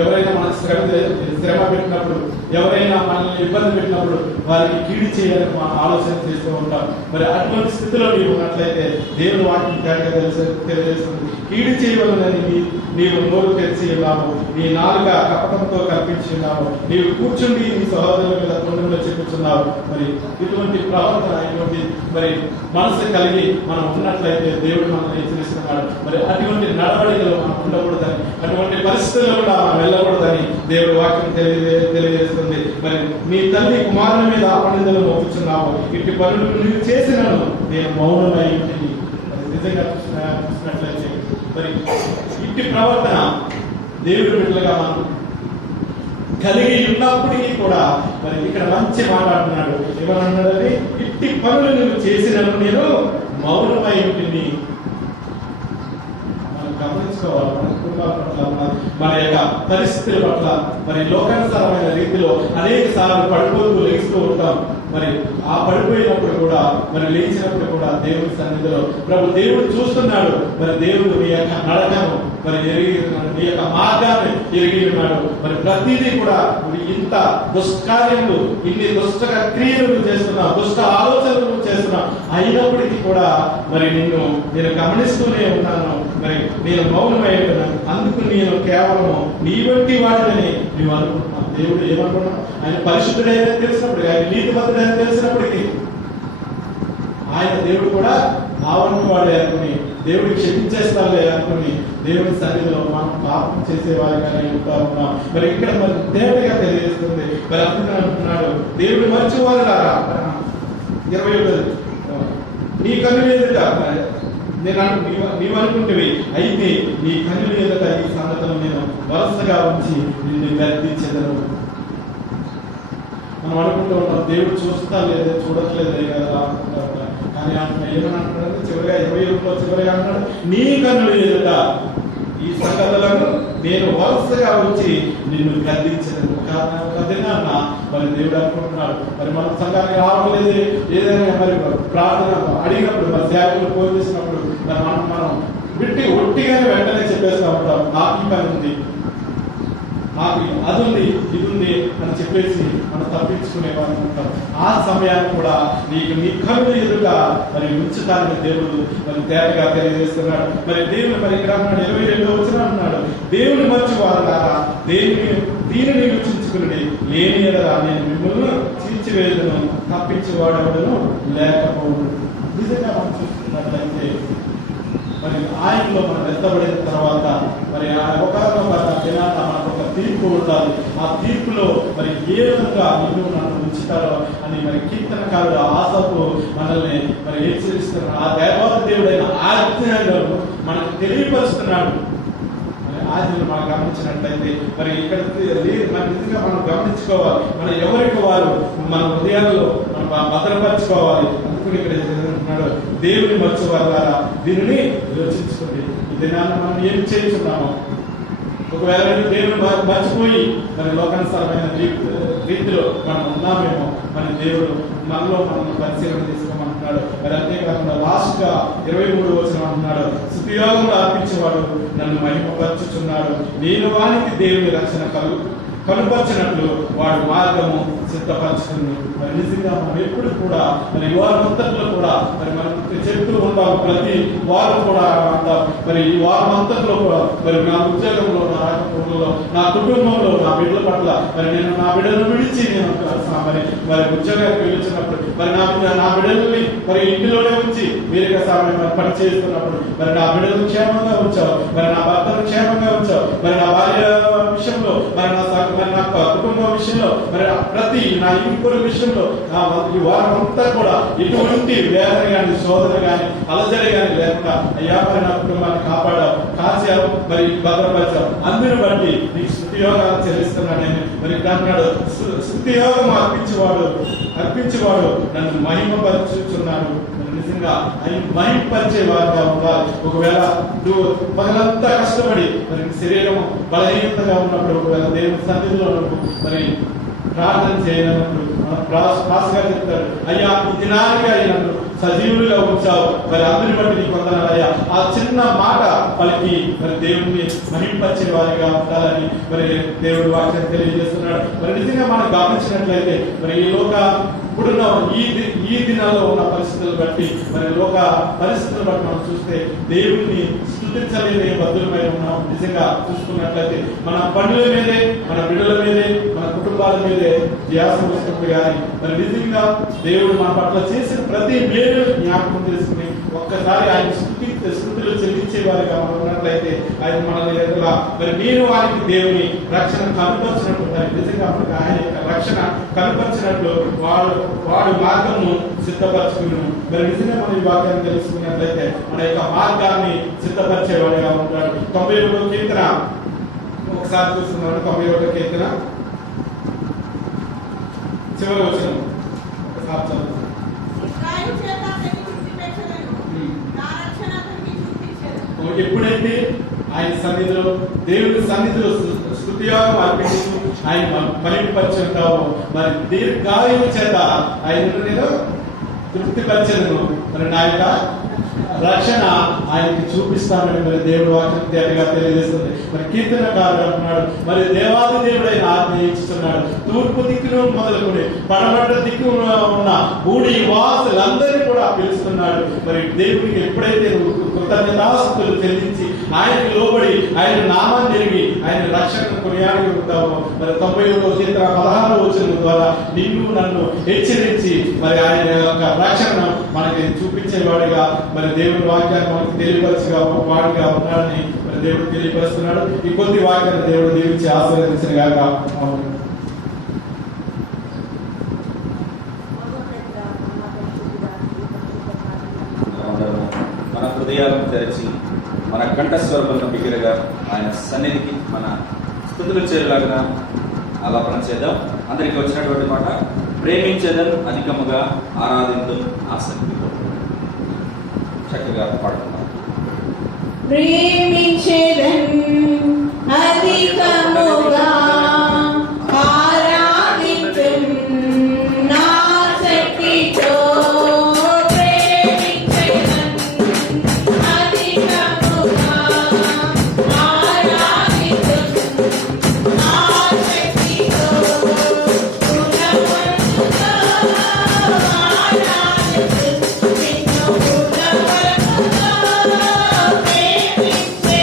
ఎవరైనా మన శ్రమ పెట్టినప్పుడు, ఎవరైనా మనల్ని ఇబ్బంది పెట్టినప్పుడు వారికి కీడి చేయాలని మనం ఆలోచన చేస్తూ ఉంటాం. మరి అటువంటి స్థితిలో నీవు ఉన్నట్లయితే దేవుని వాక్యం తెలియజేస్తుంది, కీడి చేయవలనని నీవు నోరు తెరిచి ఉన్నావు, నీ నాలుక కపటంతో కల్పించి ఉన్నావు, నీవు కూర్చుండి నీ సహోదరుల మీద తొందరలో చెప్పుచున్నావు. మరి ఇటువంటి ప్రవర్తన, ఇటువంటి మరి మనసు కలిగి మనం ఉన్నట్లయితే దేవుడు మనల్ని హెచ్చరిస్తున్నాడు. మరి అటువంటి నడవడికలు మనం ఉండకూడదని, అటువంటి పరిస్థితుల్లో కూడా మనం వెళ్ళకూడదని దేవుడు వాక్యం తెలియజేస్తుంది. మరి నీ తల్లి కుమారుని మీద అపనిందలు మోపుచున్నావు, ఇట్టి పనులు నీవు చేసినాను నేను మౌనమై ఉంటుంది. నిజంగా చూసినట్లయితే మరి ఇట్టి ప్రవర్తన దేవుడి బిడ్డలుగా మనం కలిగి ఉన్నప్పటికీ కూడా మరి ఇక్కడ మంచి మాట్లాడుతున్నాడు. ఏమన్నాడని, ఇట్టి పనులు నువ్వు చేసినాను నేను మౌనమై ఉంటుంది. మనం గమనించుకోవాలి, మన కుటుంబాల పట్ల, మన యొక్క పరిస్థితుల పట్ల, మరి లోకానుసారమైన రీతిలో అనేక సార్లు పడిపోతూ లేస్తూ ఉంటాం. మరి ఆ పడిపోయినప్పుడు కూడా, మరి లేచినప్పుడు కూడా దేవుడి సన్నిధిలో ప్రభు దేవుడు చూస్తున్నాడు. మరి దేవుడు నీ యొక్క నడకను మరి ఎరిగి ఉన్నాడు, నీ యొక్క మార్గాన్ని ఎరిగి ఉన్నాడు. మరి ప్రతిదీ కూడా ఇంత దుష్కార్యములు, ఇన్ని దుష్ట క్రియలు చేస్తున్నావు, దుష్ట ఆలోచనలు చేస్తున్నావు, అయినప్పటికీ కూడా మరి నేను గమనిస్తూనే ఉన్నాను. మరి నేను మౌనమై ఉన్నాను, అందుకు నేను కేవలం నీ వంటి వాడిని నీవు అనుకుంటున్నావు. దేవుడు ఏమనుకున్నావు, ఆయన పరిశుద్ధుడైనా తెలిసినప్పటికీ, ఆయన నీతిమంతుడైనా తెలిసినప్పటికీ ఆయన దేవుడు కూడా ఆవరణ వాడే అనుకుని దేవుడు క్షమించేస్తాలే అనుకుని దేవుడి సన్నిధిలో మనం పాపం చేసేవారిగానే ఉంటా ఉన్నాం. మరి ఇక్కడ మరి దేవుడిగా తెలియజేస్తుంది. మరి అంటున్నాడు, దేవుడు మర్చిపోవాలరా 21 నీ కన్నుల ఎదుట నీవు అనుకుంటేవి, అయితే నీ కన్నుల ఎదుట ఈ సంగతులు నేను వరుసగా ఉంచి నిన్ను గర్దించదను. మనం అనుకుంటూ ఉంటాం, దేవుడు చూస్తా లేదే, చూడట్లేదే కదా అనుకుంటా. కానీ ఏమని అంటున్నాడు చివరిగా 21లో చివరిగా అంటున్నాడు, నీ కన్నుల ఎదుట ఈ సంగతులను నేను వరుసగా వచ్చి నిన్ను గర్దించదను. దినాన్న మరి దేవుడు అనుకుంటున్నాడు, మరి మనం సంఘానికి రావడం లేదు, ఏదైనా మరి ప్రార్థన అడిగినప్పుడు, మరి సేవకులు ఫోన్ చేసినప్పుడు మరి మనం ఒట్టిగానే వెంటనే చెప్పేస్తా ఉంటాం, నాకు ఈ పని ఉంది, నాకు అది ఉంది, ఇది ఉంది అని చెప్పేసి మనం తప్పించుకునే వాళ్ళు ఉంటాం. ఆ సమయాన్ని కూడా నీకు నీ కన్నుల ఎదుట మరి ఉంచుతానని దేవుడు మరి తేటగా తెలియజేస్తున్నాడు. మరి దేవుడు మరి ఇక్కడ 22వ వచనం అన్నాడు, దేవుని మర్చివారులారా దీనిని రుచించుకుని లేని ఎడలా నేను మిమ్మల్ని చీల్చివేదను, తప్పించేవాడెవడను లేకపోవడం. నిజంగా మనం చూస్తున్నట్లయితే మరి ఆయనలో మనం ఎత్తబడిన తర్వాత మరి ఒక దినాన మనకు ఒక తీర్పు ఉండాలి. ఆ తీర్పులో మరి ఏ విధంగా నిన్ను నన్ను ఉంచుతారో అని మరి కీర్తనకారుడు ఆశకు మనల్ని మరి హెచ్చరిస్తున్నాడు. ఆ దేవాది దేవుడైన ఆజ్ఞలను మనకు తెలియపరుస్తున్నాడు. ఆజ్ఞలు మనం గమనించినట్లయితే మరి ఇక్కడ మరి నిజంగా మనం గమనించుకోవాలి, మన ఎవరికి వారు మన హృదయాల్లో మనం భద్రపరచుకోవాలి. అందుకని ఇక్కడ అంటున్నాడు, దేవుని మర్చివారులారా దీనిని యోచించుకోండి. ఈ దినాన్ని మనం ఏం చేస్తున్నామో, ఒకవేళ దేవుని మర్చిపోయి మరి లోకానుసారమైన రీతిలో మనం ఉన్నామేమో, మరి దేవుడు మనలో మనం పరిశీలన చేసుకోమంటున్నాడు. మరి అంతేకాకుండా లాస్ట్ గా 23వ వచనం అంటున్నాడు, స్తుతియోగములు అర్పించేవాడు నన్ను మహిమపరచుచున్నాడు, నేను వానికి దేవుని రక్షణ కనుపరిచినట్లు వాడు మార్గము సిద్ధపరచుకుని మరి నిజంగా మనం ఎప్పుడు కూడా మరి వారమంతట్లో కూడా మరి మనం చెప్తూ ఉంటాం, ప్రతి వారం కూడా అంటాం మరి ఈ వారం అంతట్లో కూడా మరి నా ఉద్యోగంలో, నా రాజకీయంలో, నా కుటుంబంలో, నా బిడ్డల పట్ల మరి నేను నా బిడ్డలను విడిచి నేను మరి ఉద్యోగానికి వెళ్ళినప్పుడు మరి నా బిడ్డలని మరి ఇంటిలోనే ఉంచి వేరేగా మరి పని చేస్తున్నప్పుడు మరి నా బిడ్డలను క్షేమంగా ఉంచావు, మరి నా భర్తను క్షేమంగా ఉంచావు, మరి నా భార్య విషయంలో మరి నా కుటుంబం విషయంలో మరి ప్రతి నా ఇంకొక విషయంలో ఈ వారం అంతా కూడా ఎటువంటి వేదన కానీ శోధన కానీ అలజడి కానీ లేకుండా అయ్యా మరి నా కుటుంబాన్ని కాపాడావు, కాచావు, మరి భద్రపరిచావు. అందుని బట్టి నీకు స్తుతియోగాలు చెల్లిస్తున్నాను నేను. మరి అంటున్నాడు, స్తుతియోగం అర్పించేవాడు నన్ను మహిమపరుచుచున్నాడు. నిజంగా ఆయన మహిమపరిచే వారుగా ఉండాలి. ఒకవేళ నువ్వు పగలంతా కష్టపడి మరి శరీరం బలహీనతగా ఉన్నప్పుడు, ఒకవేళ దేవుని సన్నిధిలో ఉన్నప్పుడు మరి ప్రార్థన చేయనప్పుడు పాస్టర్ చెప్తాడు, అయ్యా ఈ దినానికి నన్ను సజీవులుగా ఉంచావు, మరి అందరి బట్టి నీకు వందనాలయ్యా. ఆ చిన్న మాట పలికి మరి దేవుడిని మహింపరిచే వారిగా ఉండాలని మరి దేవుడు వాక్యం తెలియజేస్తున్నాడు. మరి నిజంగా మనం గమనించినట్లయితే మరి ఈ లోక ఇప్పుడున్న ఈ దినాల్లో ఉన్న పరిస్థితులు బట్టి మరి లోక పరిస్థితులు బట్టి మనం చూస్తే దేవుడిని స్తుతించలేని బద్దులమై ఉన్నాం. నిజంగా చూసుకున్నట్లయితే మన పనుల మీదే, మన బిడ్డల మీదే, మన కుటుంబాల మీదే ధ్యాస వస్తుంది. కానీ మరి నిజంగా దేవుడు మన పట్ల చేసిన ప్రతి మేలు జ్ఞాపకం చేసుకుని ఒక్కసారి ఆయన స్తుతులు చెల్లించే వారిగా మనం ఉన్నట్లయితే ఆయన మన ఎదురుగా మరి నేను వారికి దేవుని రక్షణ కనుపరిచినట్టు మరి నిజంగా మనకు ఆయన యొక్క రక్షణ కనుపరిచినట్లు వాడు మార్గము సిద్ధపరచుకున్నాను. మరి నిజంగా మనం ఈ వాక్యాన్ని తెలుసుకున్నట్లయితే మన యొక్క మార్గాన్ని సిద్ధపరిచేవాడిగా ఉంటాడు. 91వ కీర్తన ఒకసారి చూస్తున్నాను. 91వ కీర్తన చివరి వచనం ఒకసారి చదువు. ఎప్పుడైతే ఆయన సన్నిధిలో, దేవుని సన్నిధిలో స్తుతియోగం అర్పించు ఆయన మహిమపరచుంటావు, మరి దీర్ఘాయువు చేత ఆయన నేను తృప్తిపరచను. మరి నా యొక్క రక్షణ ఆయనకి చూపిస్తానని మరి దేవుడు వాక్యం తేటగా తెలియజేస్తుంది. మరి కీర్తనకారుడు అంటున్నాడు, మరి దేవాది దేవుడైన ఆజ్ఞయిస్తున్నాడు, తూర్పు దిక్కును మొదలుకొని పడమట దిక్కున ఉన్న బూడి వాసులందరినీ కూడా పిలుస్తున్నాడు. మరి దేవుడికి ఎప్పుడైతే నువ్వు కృతజ్ఞతాస్తుతులు చెల్లించి ఆయనకి లోబడి ఆయన నామాన్ని తిరిగి ఆయన రక్షణను కొనియాడి ఉంటావు, మరి 91వ కీర్తన 16వ వచనం ద్వారా నిన్ను నన్ను హెచ్చరించి మరి ఆయన యొక్క రక్షణను మనకి చూపించేవాడిగా మరి దేవుని వాక్యాన్ని మనకు తెలియపరచుగా వాడిగా ఉన్నాడని మరి దేవుడు తెలియపరుస్తున్నాడు. ఈ కొద్ది వాక్యాన్ని దేవుడు దీవించి ఆశీర్వదించిన గాక. మన హృదయాలను తెరిచి మన కంఠస్వరములను బిగిరగా ఆయన సన్నిధికి మన స్తుతులు చేరేలాగా ఆలాపన చేద్దాం. అందరికీ వచ్చినటువంటి మాట, ప్రేమించేదను అధికముగా ఆరాధించు ఆసక్తితో. చక్కగా పాడుతున్నాం. ప్రేమించేదను అధికముగా Thank you.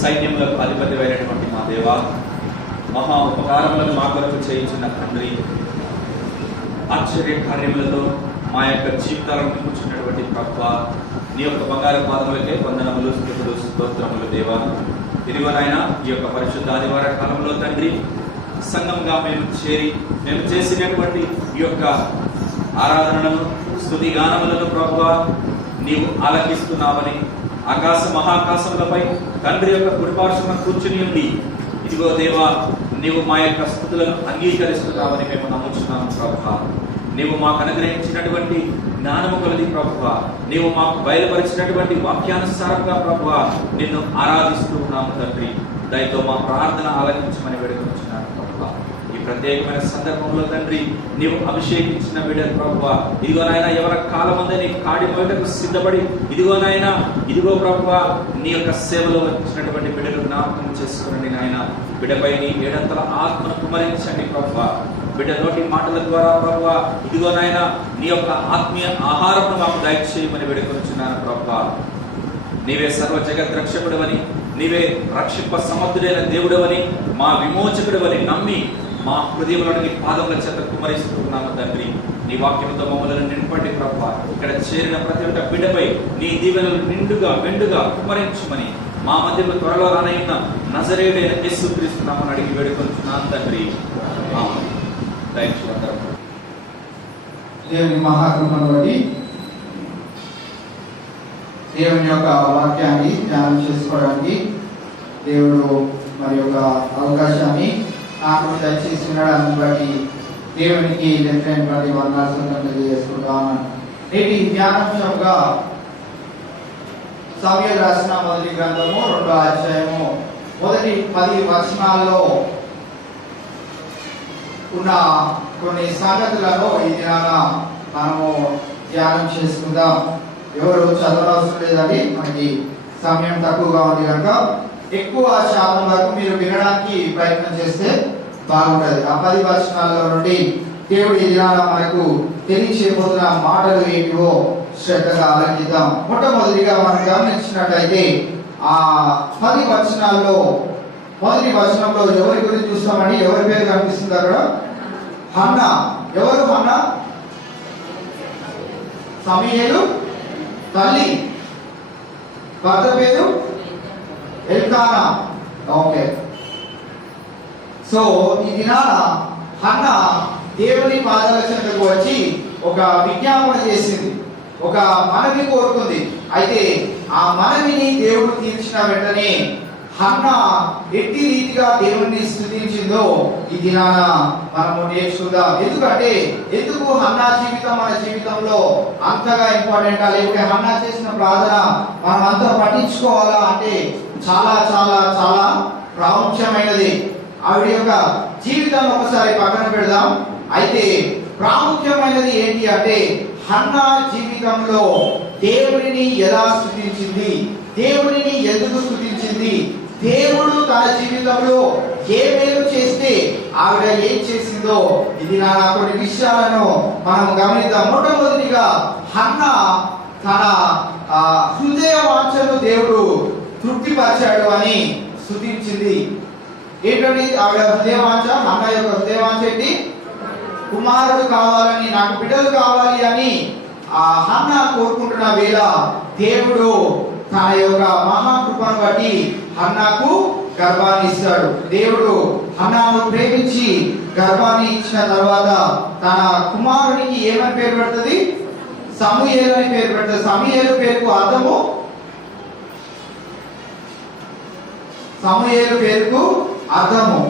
సైన్యములకు అధిపతి అయినటువంటి మా దేవా, మహా ఉపకారములను మా కొరకు చేయించిన తండ్రి, ఆశ్చర్య కార్యములతో మా యొక్క జీవితాలను నింపుచున్నటువంటి ప్రభువా, నీ యొక్క బంగారు పాదములకే వందనములు, స్తుతులు, స్తోత్రములు దేవా. ఇదిగోనైనా ఈ యొక్క పరిశుద్ధ ఆదివార కాలంలో తండ్రి, సంఘంగా మేము చేసినటువంటి ఈ యొక్క ఆరాధనలను, స్తుతి గానములను ప్రభువా నీవు ఆలకిస్తున్నావని, ఆకాశ మహాకాశములపై తండ్రి యొక్క కుడిపార్శ్వన కూర్చుని ఉండి ఇదిగో దేవా నీవు మా యొక్క స్తుతులను అంగీకరిస్తున్నావని మేము నమ్ముచున్నాము ప్రభువా. నీవు మాకు అనుగ్రహించినటువంటి జ్ఞానము కొలది ప్రభువా, నీవు మాకు బయలుపరిచినటువంటి వాక్యానుసారంగా ప్రభువా నిన్ను ఆరాధిస్తూ ఉన్నాము తండ్రి. దయతో మా ప్రార్థన ఆలకించమని వేడుకొచ్చున్నాను ప్రభువా. ఈ ప్రత్యేకమైన సందర్భంలో తండ్రి, నీవు అభిషేకించిన బిడ్డలు ప్రభువా, ఇదిగోనైనా ఎవరి కాలమందే నీ కాడి మొదటకు సిద్ధపడి ఇదిగోనైనా ఇదిగో ప్రభువా నీ యొక్క సేవలో వచ్చినటువంటి బిడ్డలు జ్ఞాపకం చేసుకోండి నాయన. బిడ్డపై నీ ఏడంతల ఆత్మను కుమరించండి ప్రభువా. బిడ్డ నోటి మాటల ద్వారా ప్రభువా ఇదిగోనైనా నీ యొక్క ఆత్మీయ ఆహారమును మాకు దయచేయమని వేడుకొచ్చున్నాను ప్రభువా. నీవే సర్వ జగత్ రక్షకుడవని, నీవే రక్షింప సమర్థుడైన దేవుడవని, మా విమోచకుడవని నమ్మి మా హృదయంలోని పాదముల చేత కుమరిస్తున్నాము తండ్రి. నీ వాక్యంతో మమ్మల్ని నింపండి ప్రభువా. ఇక్కడ చేరిన ప్రతి ఒక్క బిడ్డపై నీ దీవెనలు నిండుగా మెండుగా కుమరించమని మా మధ్యలో త్వరలో రానైన నజరేయుడైన యేసుక్రీస్తు నామమున అడిగి వేడుకొంటున్నాను తండ్రి. దేవుని మహాకృపను బట్టి దేవుని యొక్క వాక్యాన్ని ధ్యానం చేసుకోవడానికి దేవుడు మరి యొక్క అవకాశాన్ని నాకు దయచేసి ఉండడాన్ని బట్టి దేవునికి లెక్కైనటువంటి వందనాలు తెలియజేసుకుంటాను. నేటి ధ్యానాంశంగా సమూయేలు రాసిన మొదటి గ్రంథము 2వ అధ్యాయము మొదటి 10 వచనాల్లో ఉన్న కొన్ని సంగతులను ఈ దినాన మనము ధ్యానం చేసుకుందాం. ఎవరు చదవనవసరం లేదండి, మనకి సమయం తక్కువగా ఉంది కనుక ఎక్కువ శాతం వరకు మీరు వినడానికి ప్రయత్నం చేస్తే బాగుంటది. ఆ 10 వచనాల్లో నుండి దేవుడు ఈ దినాన మనకు తెలియచేయబోతున్న మాటలు ఏంటివో శ్రద్ధగా ఆలకిద్దాం. మొట్టమొదటిగా మనం గమనించినట్లయితే ఆ 10 వచనాల్లో మొదటి వచనంలో ఎవరి గురించి చూస్తామండి? ఎవరి పేరు కనిపిస్తుంది అక్కడ? హన్నా. ఎవరు హన్నా? సమూయేలు తల్లి. భర్త పేరు ఎల్కానా. ఓకే. సో ఈ దినాన హన్నా దేవుని పాదాల చెంతకు వచ్చి ఒక విజ్ఞాపన చేసింది, ఒక మనవి కోరుకుంది. అయితే ఆ మనవిని దేవుడు తీర్చిన వెంటనే హన్నా ఎట్టి రీతిగా దేవుణ్ణి స్తుతించిందో ఈ దినాన మనము నేర్చుకుందాం. ఎందుకు హన్నా జీవితం మన జీవితంలో అంతగా ఇంపార్టెంట్? లేకపోతే హన్నా చేసిన ప్రార్థన మనం అంతా పఠించుకోవాలా అంటే చాలా చాలా చాలా ప్రాముఖ్యమైనది. ఆవిడ యొక్క జీవితాన్ని ఒకసారి పక్కన పెడదాం. అయితే ప్రాముఖ్యమైనది ఏంటి అంటే హన్నా జీవితంలో దేవుడిని ఎలా స్తుతించింది, దేవుడిని ఎందుకు స్తుతించింది, దేవుడు తన జీవితంలో ఏ మేలు చేస్తే ఆవిడ ఏం చేసిందో ఇది నా కొన్ని విషయాలను మనం గమనిద్దాం. మొట్టమొదటిగా హన్నా తన హృదయ వాంఛను దేవుడు తృప్తిపరిచాడు అని స్తుతించింది. ఏంటండి ఆవిడ హృదయవాంఛ? హన్నా యొక్క హృదయవాంఛ ఏంటి? కుమారుడు కావాలని, నాకు బిడ్డలు కావాలి అని ఆ హన్నా కోరుకుంటున్న వేళ దేవుడు తన యొక్క మహాకృపను బట్టి హన్నాకు గర్భాన్ని ఇస్తాడు. దేవుడు హన్నాను ప్రేమించి గర్భాన్ని ఇచ్చిన తర్వాత తన కుమారునికి ఏమని పేరు పెడుతుంది? సమూయేలు అని పేరు పెడుతుంది. సమూయేలు పేరుకు అర్థము, సమూయేలు పేరుకు అర్థము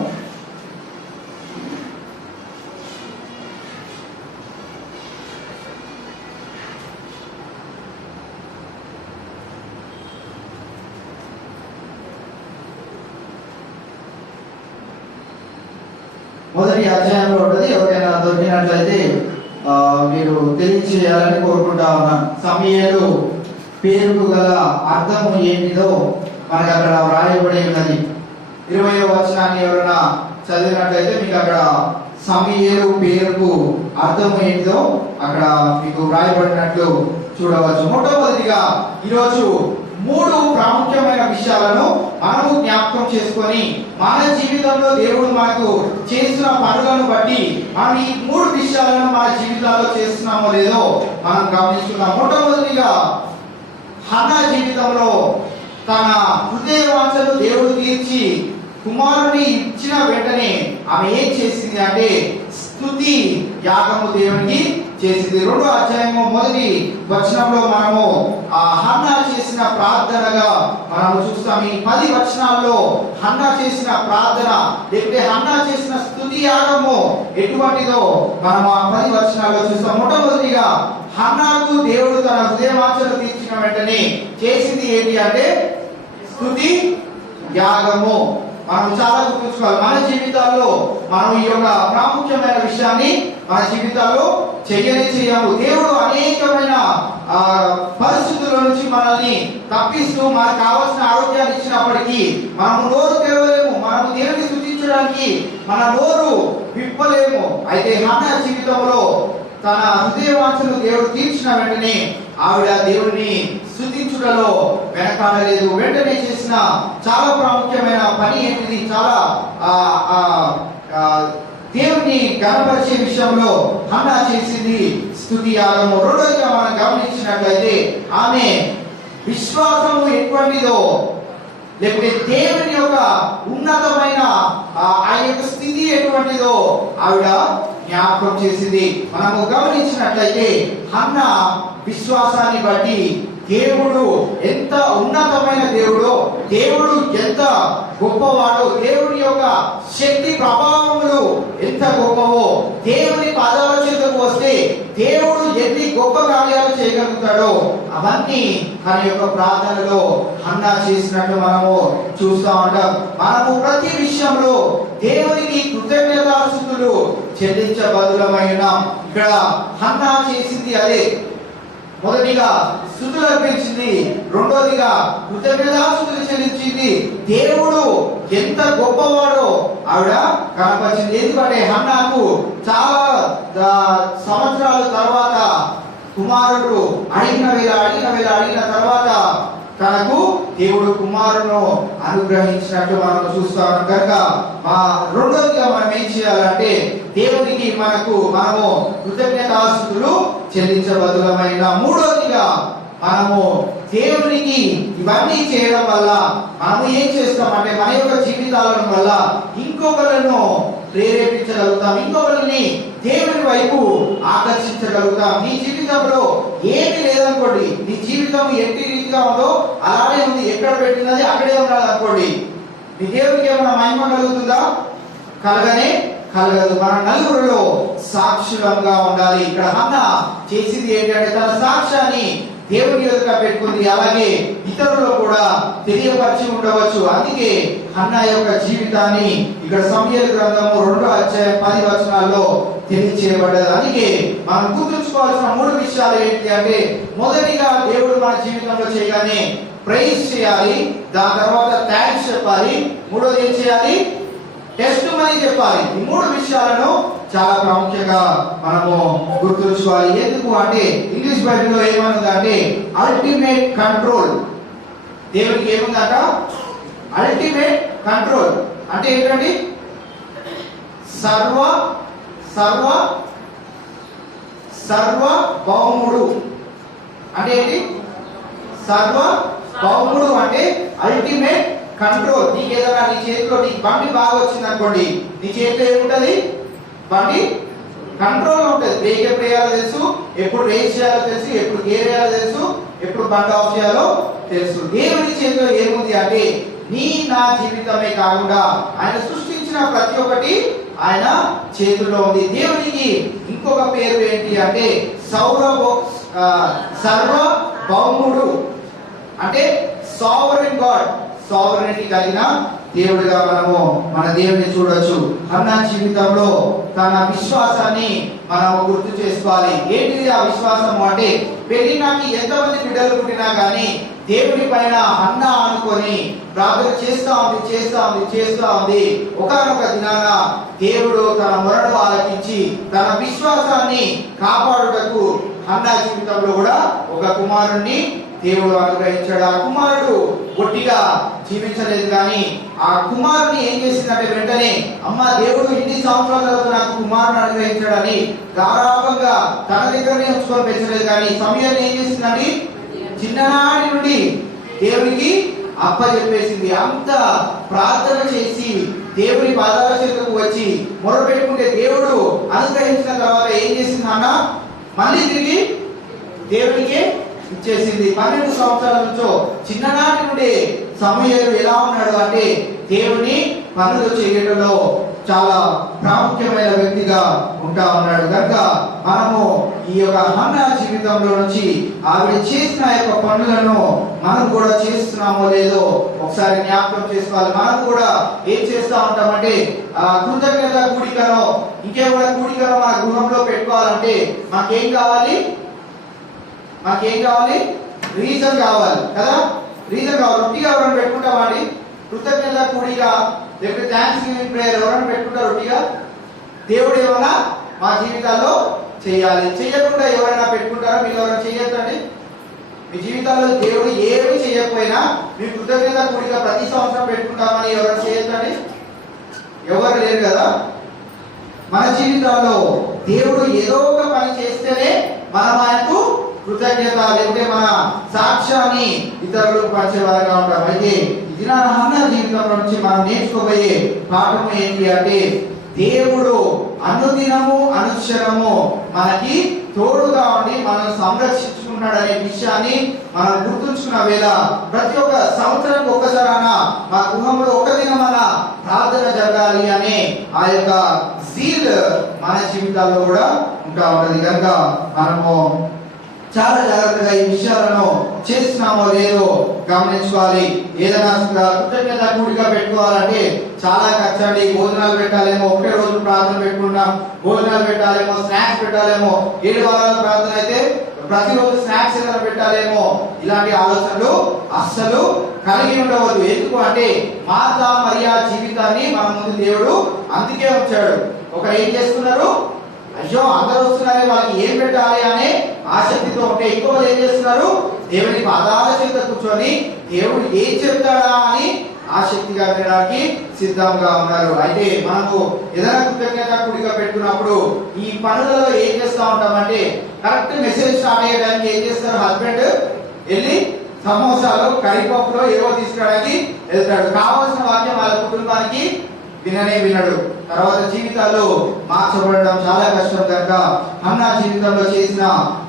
మొదటి అధ్యాయంలో ఉంటుంది. ఎవరైనా దొరికినట్లయితే మీరు తెలియచేయాలని కోరుకుంటా ఉన్నాను. సమూయేలు పేరుకు గల అర్థము ఏంటిదో మనకు అక్కడ వ్రాయబడి ఉన్నది. 20వ వచనాన్ని ఎవరైనా చదివినట్లయితే మీకు అక్కడ సమూయేలు పేరుకు అర్థం ఏంటిదో అక్కడ మీకు వ్రాయబడినట్లు చూడవచ్చు. మొట్టమొదటిగా ఈరోజు 3 ప్రాముఖ్యమైన విషయాలను విషయాలను మనము జ్ఞాపకం చేసుకొని మన జీవితంలో దేవుడు మనకు చేసిన పనులను బట్టి మనం ఈ 3 విషయాలను మన జీవితాల్లో చేస్తున్నామో లేదో మనం గమనించుకుందాం. మొట్టమొదటిగా హన్నా జీవితంలో తన హృదయ వాంఛను దేవుడు తీర్చి కుమారుని ఇచ్చిన వెంటనే ఆమె ఏం చేసింది అంటే స్తుతి యాగము దేవునికి చేసింది. 2వ అధ్యాయము 1వ వచనంలో మనము ఆ హన్నా చేసిన ప్రార్థనగా మనము చూస్తాం. ఈ 10 వచనాల్లో హన్నా చేసిన ప్రార్థన లేకపోతే హన్నా చేసిన స్తుతి యాగము ఎటువంటిదో మనము ఆ 10 వచనాల్లో చూస్తాం. మొట్టమొదటిగా హన్నాకు దేవుడు తన హృదయ వాంఛను తీర్చిన వెంటనే చేసింది ఏంటి అంటే స్తుతి యాగము. మనం చాలా గుర్తుంచుకోవాలి. మన జీవితాల్లో మనం ఈ యొక్క ప్రాముఖ్యమైన విషయాన్ని మన జీవితాల్లో చేయము. దేవుడు అనేకమైన పరిస్థితుల నుంచి మనల్ని తప్పిస్తూ మనకు కావాల్సిన ఆరోగ్యాన్ని ఇచ్చినప్పటికీ మనము నోరు తెరవలేము. మనము దేవుని స్తుతించడానికి మన నోరు విప్పలేము. అయితే హన్నా జీవితంలో తన హృదయ వాంఛను దేవుడు తీర్చిన వెంటనే ఆవిడ దేవుడిని స్తుతించుటలో వెనకాడలేదు. వెంటనే చేసిన చాలా ప్రాముఖ్యమైన పని ఏంటిది? చాలా దేవుని గణపరిచే విషయంలో హన్నా చేసింది స్తుతి యాగము. రెండోదిగా మనం గమనించినట్లయితే ఆమె విశ్వాసము ఎటువంటిదో లేకపోతే దేవుని యొక్క ఉన్నతమైన ఆ యొక్క స్థితి ఎటువంటిదో ఆవిడ జ్ఞాపకం చేసింది. మనము గమనించినట్లయితే హన్నా విశ్వాసాన్ని బట్టి దేవుడు ఎంత ఉన్నతమైన దేవుడో, దేవుడు ఎంత గొప్పవాడో, దేవుడి యొక్క శక్తి ప్రభావములు ఎంత గొప్పవో, దేవుని పాదాల చేతకు వస్తే దేవుడు ఎన్ని గొప్ప కార్యాలు చేయగలుగుతాడో అవన్నీ తన యొక్క ప్రార్థనలో హన్నా చేసినట్టు మనము చూస్తూ ఉంటాం. మనము ప్రతి విషయంలో దేవునికి కృతజ్ఞతాస్తుతులు చెల్లించబదులమై ఉన్నాం. ఇక్కడ హన్నా చేసింది అదే. మొదటిగా స్తుతులు అర్పించింది, రెండోదిగా కృతజ్ఞతాస్తుతులు చెల్లించింది. దేవుడు ఎంత గొప్పవాడో ఆవిడ కనపరిచింది. ఎందుకంటే హన్నాకు చాలా సంవత్సరాల తర్వాత కుమారుడు అడిగిన తర్వాత తనకు దేవుడు కుమారును అనుగ్రహించినట్టు మనం చూస్తాం. కనుక రెండోదిగా మనం ఏం చేయాలంటే దేవునికి మనము కృతజ్ఞతాస్తుతులు చెల్లించబదులమైన. మూడోదిగా మనము దేవునికి ఇవన్నీ చేయడం వల్ల మనము ఏం చేస్తామంటే మన యొక్క జీవితాల వల్ల ఇంకొకరిను ప్రేరేపించగలుగుతాం, ఇంకొకరిని దేవుని వైపు ఆకర్షించగలుగుతాం. నీ జీవితంలో ఏమీ లేదనుకోండి, నీ జీవితం ఎట్టి రీతిగా ఉందో అలానే ఉంది, ఎక్కడ పెట్టినది అక్కడే ఉన్నది అనుకోండి, నీ దేవునికి ఏమైనా మహిమ కలుగుతుందా? కలగదు. మన నలుగురిలో సాక్షులంగా ఉండాలి. ఇక్కడ హన్నా చేసింది ఏంటంటే తన సాక్ష్యాన్ని దేవుని ఎదుట పెట్టుకుంది. అలాగే ఇతరులు కూడా తెలియపరిచి ఉండవచ్చు. అందుకే హన్నా యొక్క జీవితాన్ని ఇక్కడ సమూయేలు గ్రంథము 2వ అధ్యాయం 10 వచనాల్లో తెలియచేయబడ్డది. అందుకే మనం గుర్తుంచుకోవాల్సిన 3 విషయాలు ఏంటి అంటే మొదటిగా దేవుడు మన జీవితంలో చేయగానే ప్రైజ్ చేయాలి, దాని తర్వాత థాంక్స్ చెప్పాలి, మూడోది ఏం చేయాలి? టెస్ట్ మనీ చెప్పాలి. ఈ 3 విషయాలను చాలా ప్రాముఖ్యంగా మనము గుర్తుంచుకోవాలి. ఎందుకు అంటే ఇంగ్లీష్ బైబిల్లో ఏమనుందంటే అల్టిమేట్ కంట్రోల్. దేవునికి ఏముందంట? Ultimate control. అంటే ఏంటండి? సర్వ భౌముడు అంటే ఏంటి? సర్వ భౌముడు అంటే అల్టిమేట్ కంట్రోల్. నీకు ఏదైనా నీ చేతిలో నీకు బండి బాగా వచ్చింది అనుకోండి, నీ చేతిలో ఏముంటది? బండి కంట్రోల్ ఉంటుంది. బ్రేక్ ఎప్పుడు వేయాలో తెలుసు, ఎప్పుడు రేస్ చేయాలో తెలుసు, ఎప్పుడు గేర్ వేయాలో తెలుసు, ఎప్పుడు బండి ఆఫ్ చేయాలో తెలుసు. దేవుని చేతిలో ఏముంది అంటే నా జీవితమే కాకుండా ఆయన సృష్టించిన ప్రతి ఒక్కటి ఆయన చేతుల్లో ఉంది. దేవునికి ఇంకొక పేరు ఏంటి అంటే సర్వభౌముడు అంటే సావరెన్ గాడ్, సావరెనిటీ కలిగిన దేవుడిగా మనము మన దేవుని చూడొచ్చు. హన్నా జీవితంలో తన విశ్వాసాన్ని మనం గుర్తు చేసుకోవాలి. ఏంటిది ఆ విశ్వాసం అంటే పెళ్ళినాకి ఎంతమంది బిడ్డలు పుట్టినా కానీ దేవుని పైన హన్నా అనుకొని ప్రార్థన చేస్తా ఉంది. ఒకానొక దినాన దేవుడు తన మొరను ఆలకించి తన విశ్వాసాన్ని కాపాడుటకు హన్నా జీవితంలో కూడా ఒక కుమారుణ్ణి దేవుడు అనుగ్రహించాడు. ఆ కుమారుడు ఒట్టిగా జీవించలేదు, కానీ ఆ కుమారుని ఏం చేసిందంటే వెంటనే అమ్మ దేవుడు ఇన్ని సంవత్సరాల తర్వాత నాకు కుమారుని అనుగ్రహించాడని గారాబంగా తన దగ్గరనే ఉంచుకొని పెంచలేదు, కానీ సమయాన్ని ఏం చేసిందండి చిన్ననాటి నుండి దేవునికి అప్పచెప్పేసింది. అంత ప్రార్థన చేసి దేవుని పాదాల చెంతకు వచ్చి మొరపెట్టుకుంటే దేవుడు అనుగ్రహించిన తర్వాత ఏం చేసింది అన్న మళ్ళీ తిరిగి దేవునికి ఇచ్చేసింది. 12 సంవత్సరాల నుంచో చిన్ననాటి నుండి సమూయేలు ఎలా ఉన్నాడు అంటే దేవుని పనులు చేయడంలో చాలా ప్రాముఖ్యమైన వ్యక్తిగా ఉంటా ఉన్నాడు. కనుక మనము ఈ యొక్క హన్నా జీవితంలో నుంచి ఆవిడ చేసిన యొక్క పనులను మనం కూడా చేస్తున్నామో లేదో ఒకసారి జ్ఞాపకం చేసుకోవాలి. మనం కూడా ఏం చేస్తా ఉంటామంటే కృతజ్ఞత కూడికను ఇంకేమైనా కూడికను మన గృహంలో పెట్టుకోవాలంటే మాకేం కావాలి రీజన్ కావాలి కదా. రీజన్ కావాలి. రొట్టిగా ఎవరైనా పెట్టుకుంటామండి కృతజ్ఞత కూడిక లేకపోతే థ్యాంక్స్ గివింగ్ ప్రేయర్ ఎవరైనా పెట్టుకుంటారు రొట్టిగా. దేవుడు ఏమన్నా మా జీవితాల్లో చేయాలి. చేయకుండా ఎవరైనా పెట్టుకుంటారా? మీరు ఎవరైనా చేయొద్దండి. మీ జీవితాల్లో దేవుడు ఏమి చేయకపోయినా మీ కృతజ్ఞత కూడిక ప్రతి సంవత్సరం పెట్టుకుంటామని ఎవరైనా చేయొద్దండి. ఎవరు లేరు కదా. మన జీవితాల్లో దేవుడు ఏదో ఒక పని చేస్తేనే మనం ఆయనకు కృతజ్ఞత లేకపోతే మన సాక్ష్యాన్ని ఇతరులకు పంచేవారుగా ఉంటాం. అయితే ఇది నా హన్నా జీవితంలో నుంచి మనం నేర్చుకోబోయే పాఠం ఏంటి అంటే దేవుడు అనుదినము అనుక్షణము మనకి తోడుగా ఉండి మనల్ని సంరక్షించుకున్నాడనే విషయాన్ని మనం గుర్తుంచుకున్న వేళ ప్రతి ఒక్క సంవత్సరానికి ఒక్కసారైనా మా గృహంలో ఒక దినమన్నా ప్రార్థన జరగాలి అనే ఆ యొక్క జీల్ మన జీవితాల్లో కూడా ఉంటా ఉంటది. కనుక మనము చాలా జాగ్రత్తగా ఈ విషయాలను చేస్తున్నామో లేదో గమనించుకోవాలి. ఏదైనా కృతజ్ఞత కూడిగా పెట్టుకోవాలంటే చాలా ఖర్చు అండి. భోజనాలు పెట్టాలేమో, ఒకే రోజు ప్రార్థన పెట్టుకున్నాం, భోజనాలు పెట్టాలేమో, స్నాక్స్ పెట్టాలేమో, 7 వారాల ప్రార్థన అయితే ప్రతిరోజు స్నాక్స్ ఏదైనా పెట్టాలేమో, ఇలాంటి ఆలోచనలు అస్సలు కలిగి ఉండవద్దు. ఎందుకు అంటే మార్త మరియా జీవితాన్ని మన ముందు దేవుడు అందుకే ఉంచాడు. ఒకరు ఏం చేస్తున్నారు, అయ్యో అందరూ వస్తున్నారే వాళ్ళకి ఏం పెట్టాలి అనే ఆసక్తితో ఉంటే ఇంకొకరు ఏం చేస్తున్నారు, దేవుని పాదాల చెంత కూర్చొని దేవుడు ఏం చెప్తాడా అని ఆసక్తిగా వినడానికి సిద్ధంగా ఉన్నారు. అయితే మనము ఏదైనా కృతజ్ఞత కూడిగా పెట్టుకున్నప్పుడు ఈ పనులలో ఏం చేస్తూ ఉంటామంటే కరెక్ట్ మెసేజ్ స్టార్ట్ అయ్యడానికి ఏం చేస్తారు, హస్బెండ్ వెళ్ళి సమోసాలు కరిపప్పులో ఏవో తీసుకురావడానికి వెళ్తాడు. కావాల్సిన వాక్యం వాళ్ళ కుటుంబానికి వినడు. తర్వాత జీవితాల్లో మార్చబడడం చాలా కష్టం. కనుక హన్నా జీవితంలో చేసిన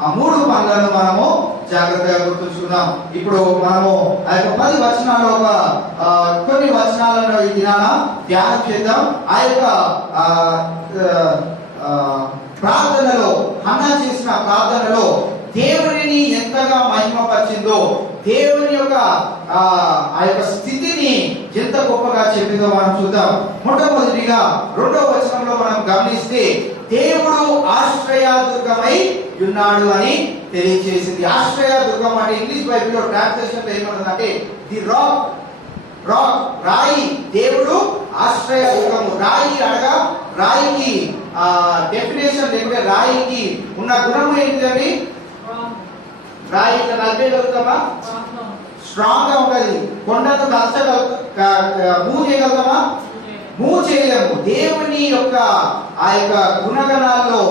ఆ 3 పనులను మనము జాగ్రత్తగా గుర్తుంచుకుందాం. ఇప్పుడు మనము ఆ యొక్క 10 వచనాల్లో కొన్ని వచనాలను ఈ దినాన ధ్యానం చేద్దాం. ఆ యొక్క ప్రార్థనలో హన్నా చేసిన ప్రార్థనలో దేవునిని ఎంతగా మహిమపరిచిందో, దేవుని యొక్క ఆ యొక్క స్థితిని ఎంత గొప్పగా చెప్పిందో మనం చూద్దాం. మొట్టమొదటిగా 2వ వచనంలో మనం గమనిస్తే దేవుడు ఆశ్రయదుర్గమై ఉన్నాడు అని తెలియజేసింది. ఆశ్రయదుర్గం అంటే ఇంగ్లీష్ బైబిల్లో ట్రాన్స్లేషన్ ఏమంటుందంటే ది రాక్ రాయి. దేవుడు ఆశ్రయదుర్గము. రాయి అనగా రాయికి డెఫినేషన్ లేకుంటే రాయికి ఉన్న గుణం ఏంటిదండి? రాయి ఇట్లా నలిపేయగలుగుతామా? స్ట్రాంగ్ గా ఉంటది. కొండను మూవ్ చేయగలుగుతామా? మూవ్ చేయలేము. దేవుని యొక్క ఆ యొక్క గుణగణాల్లో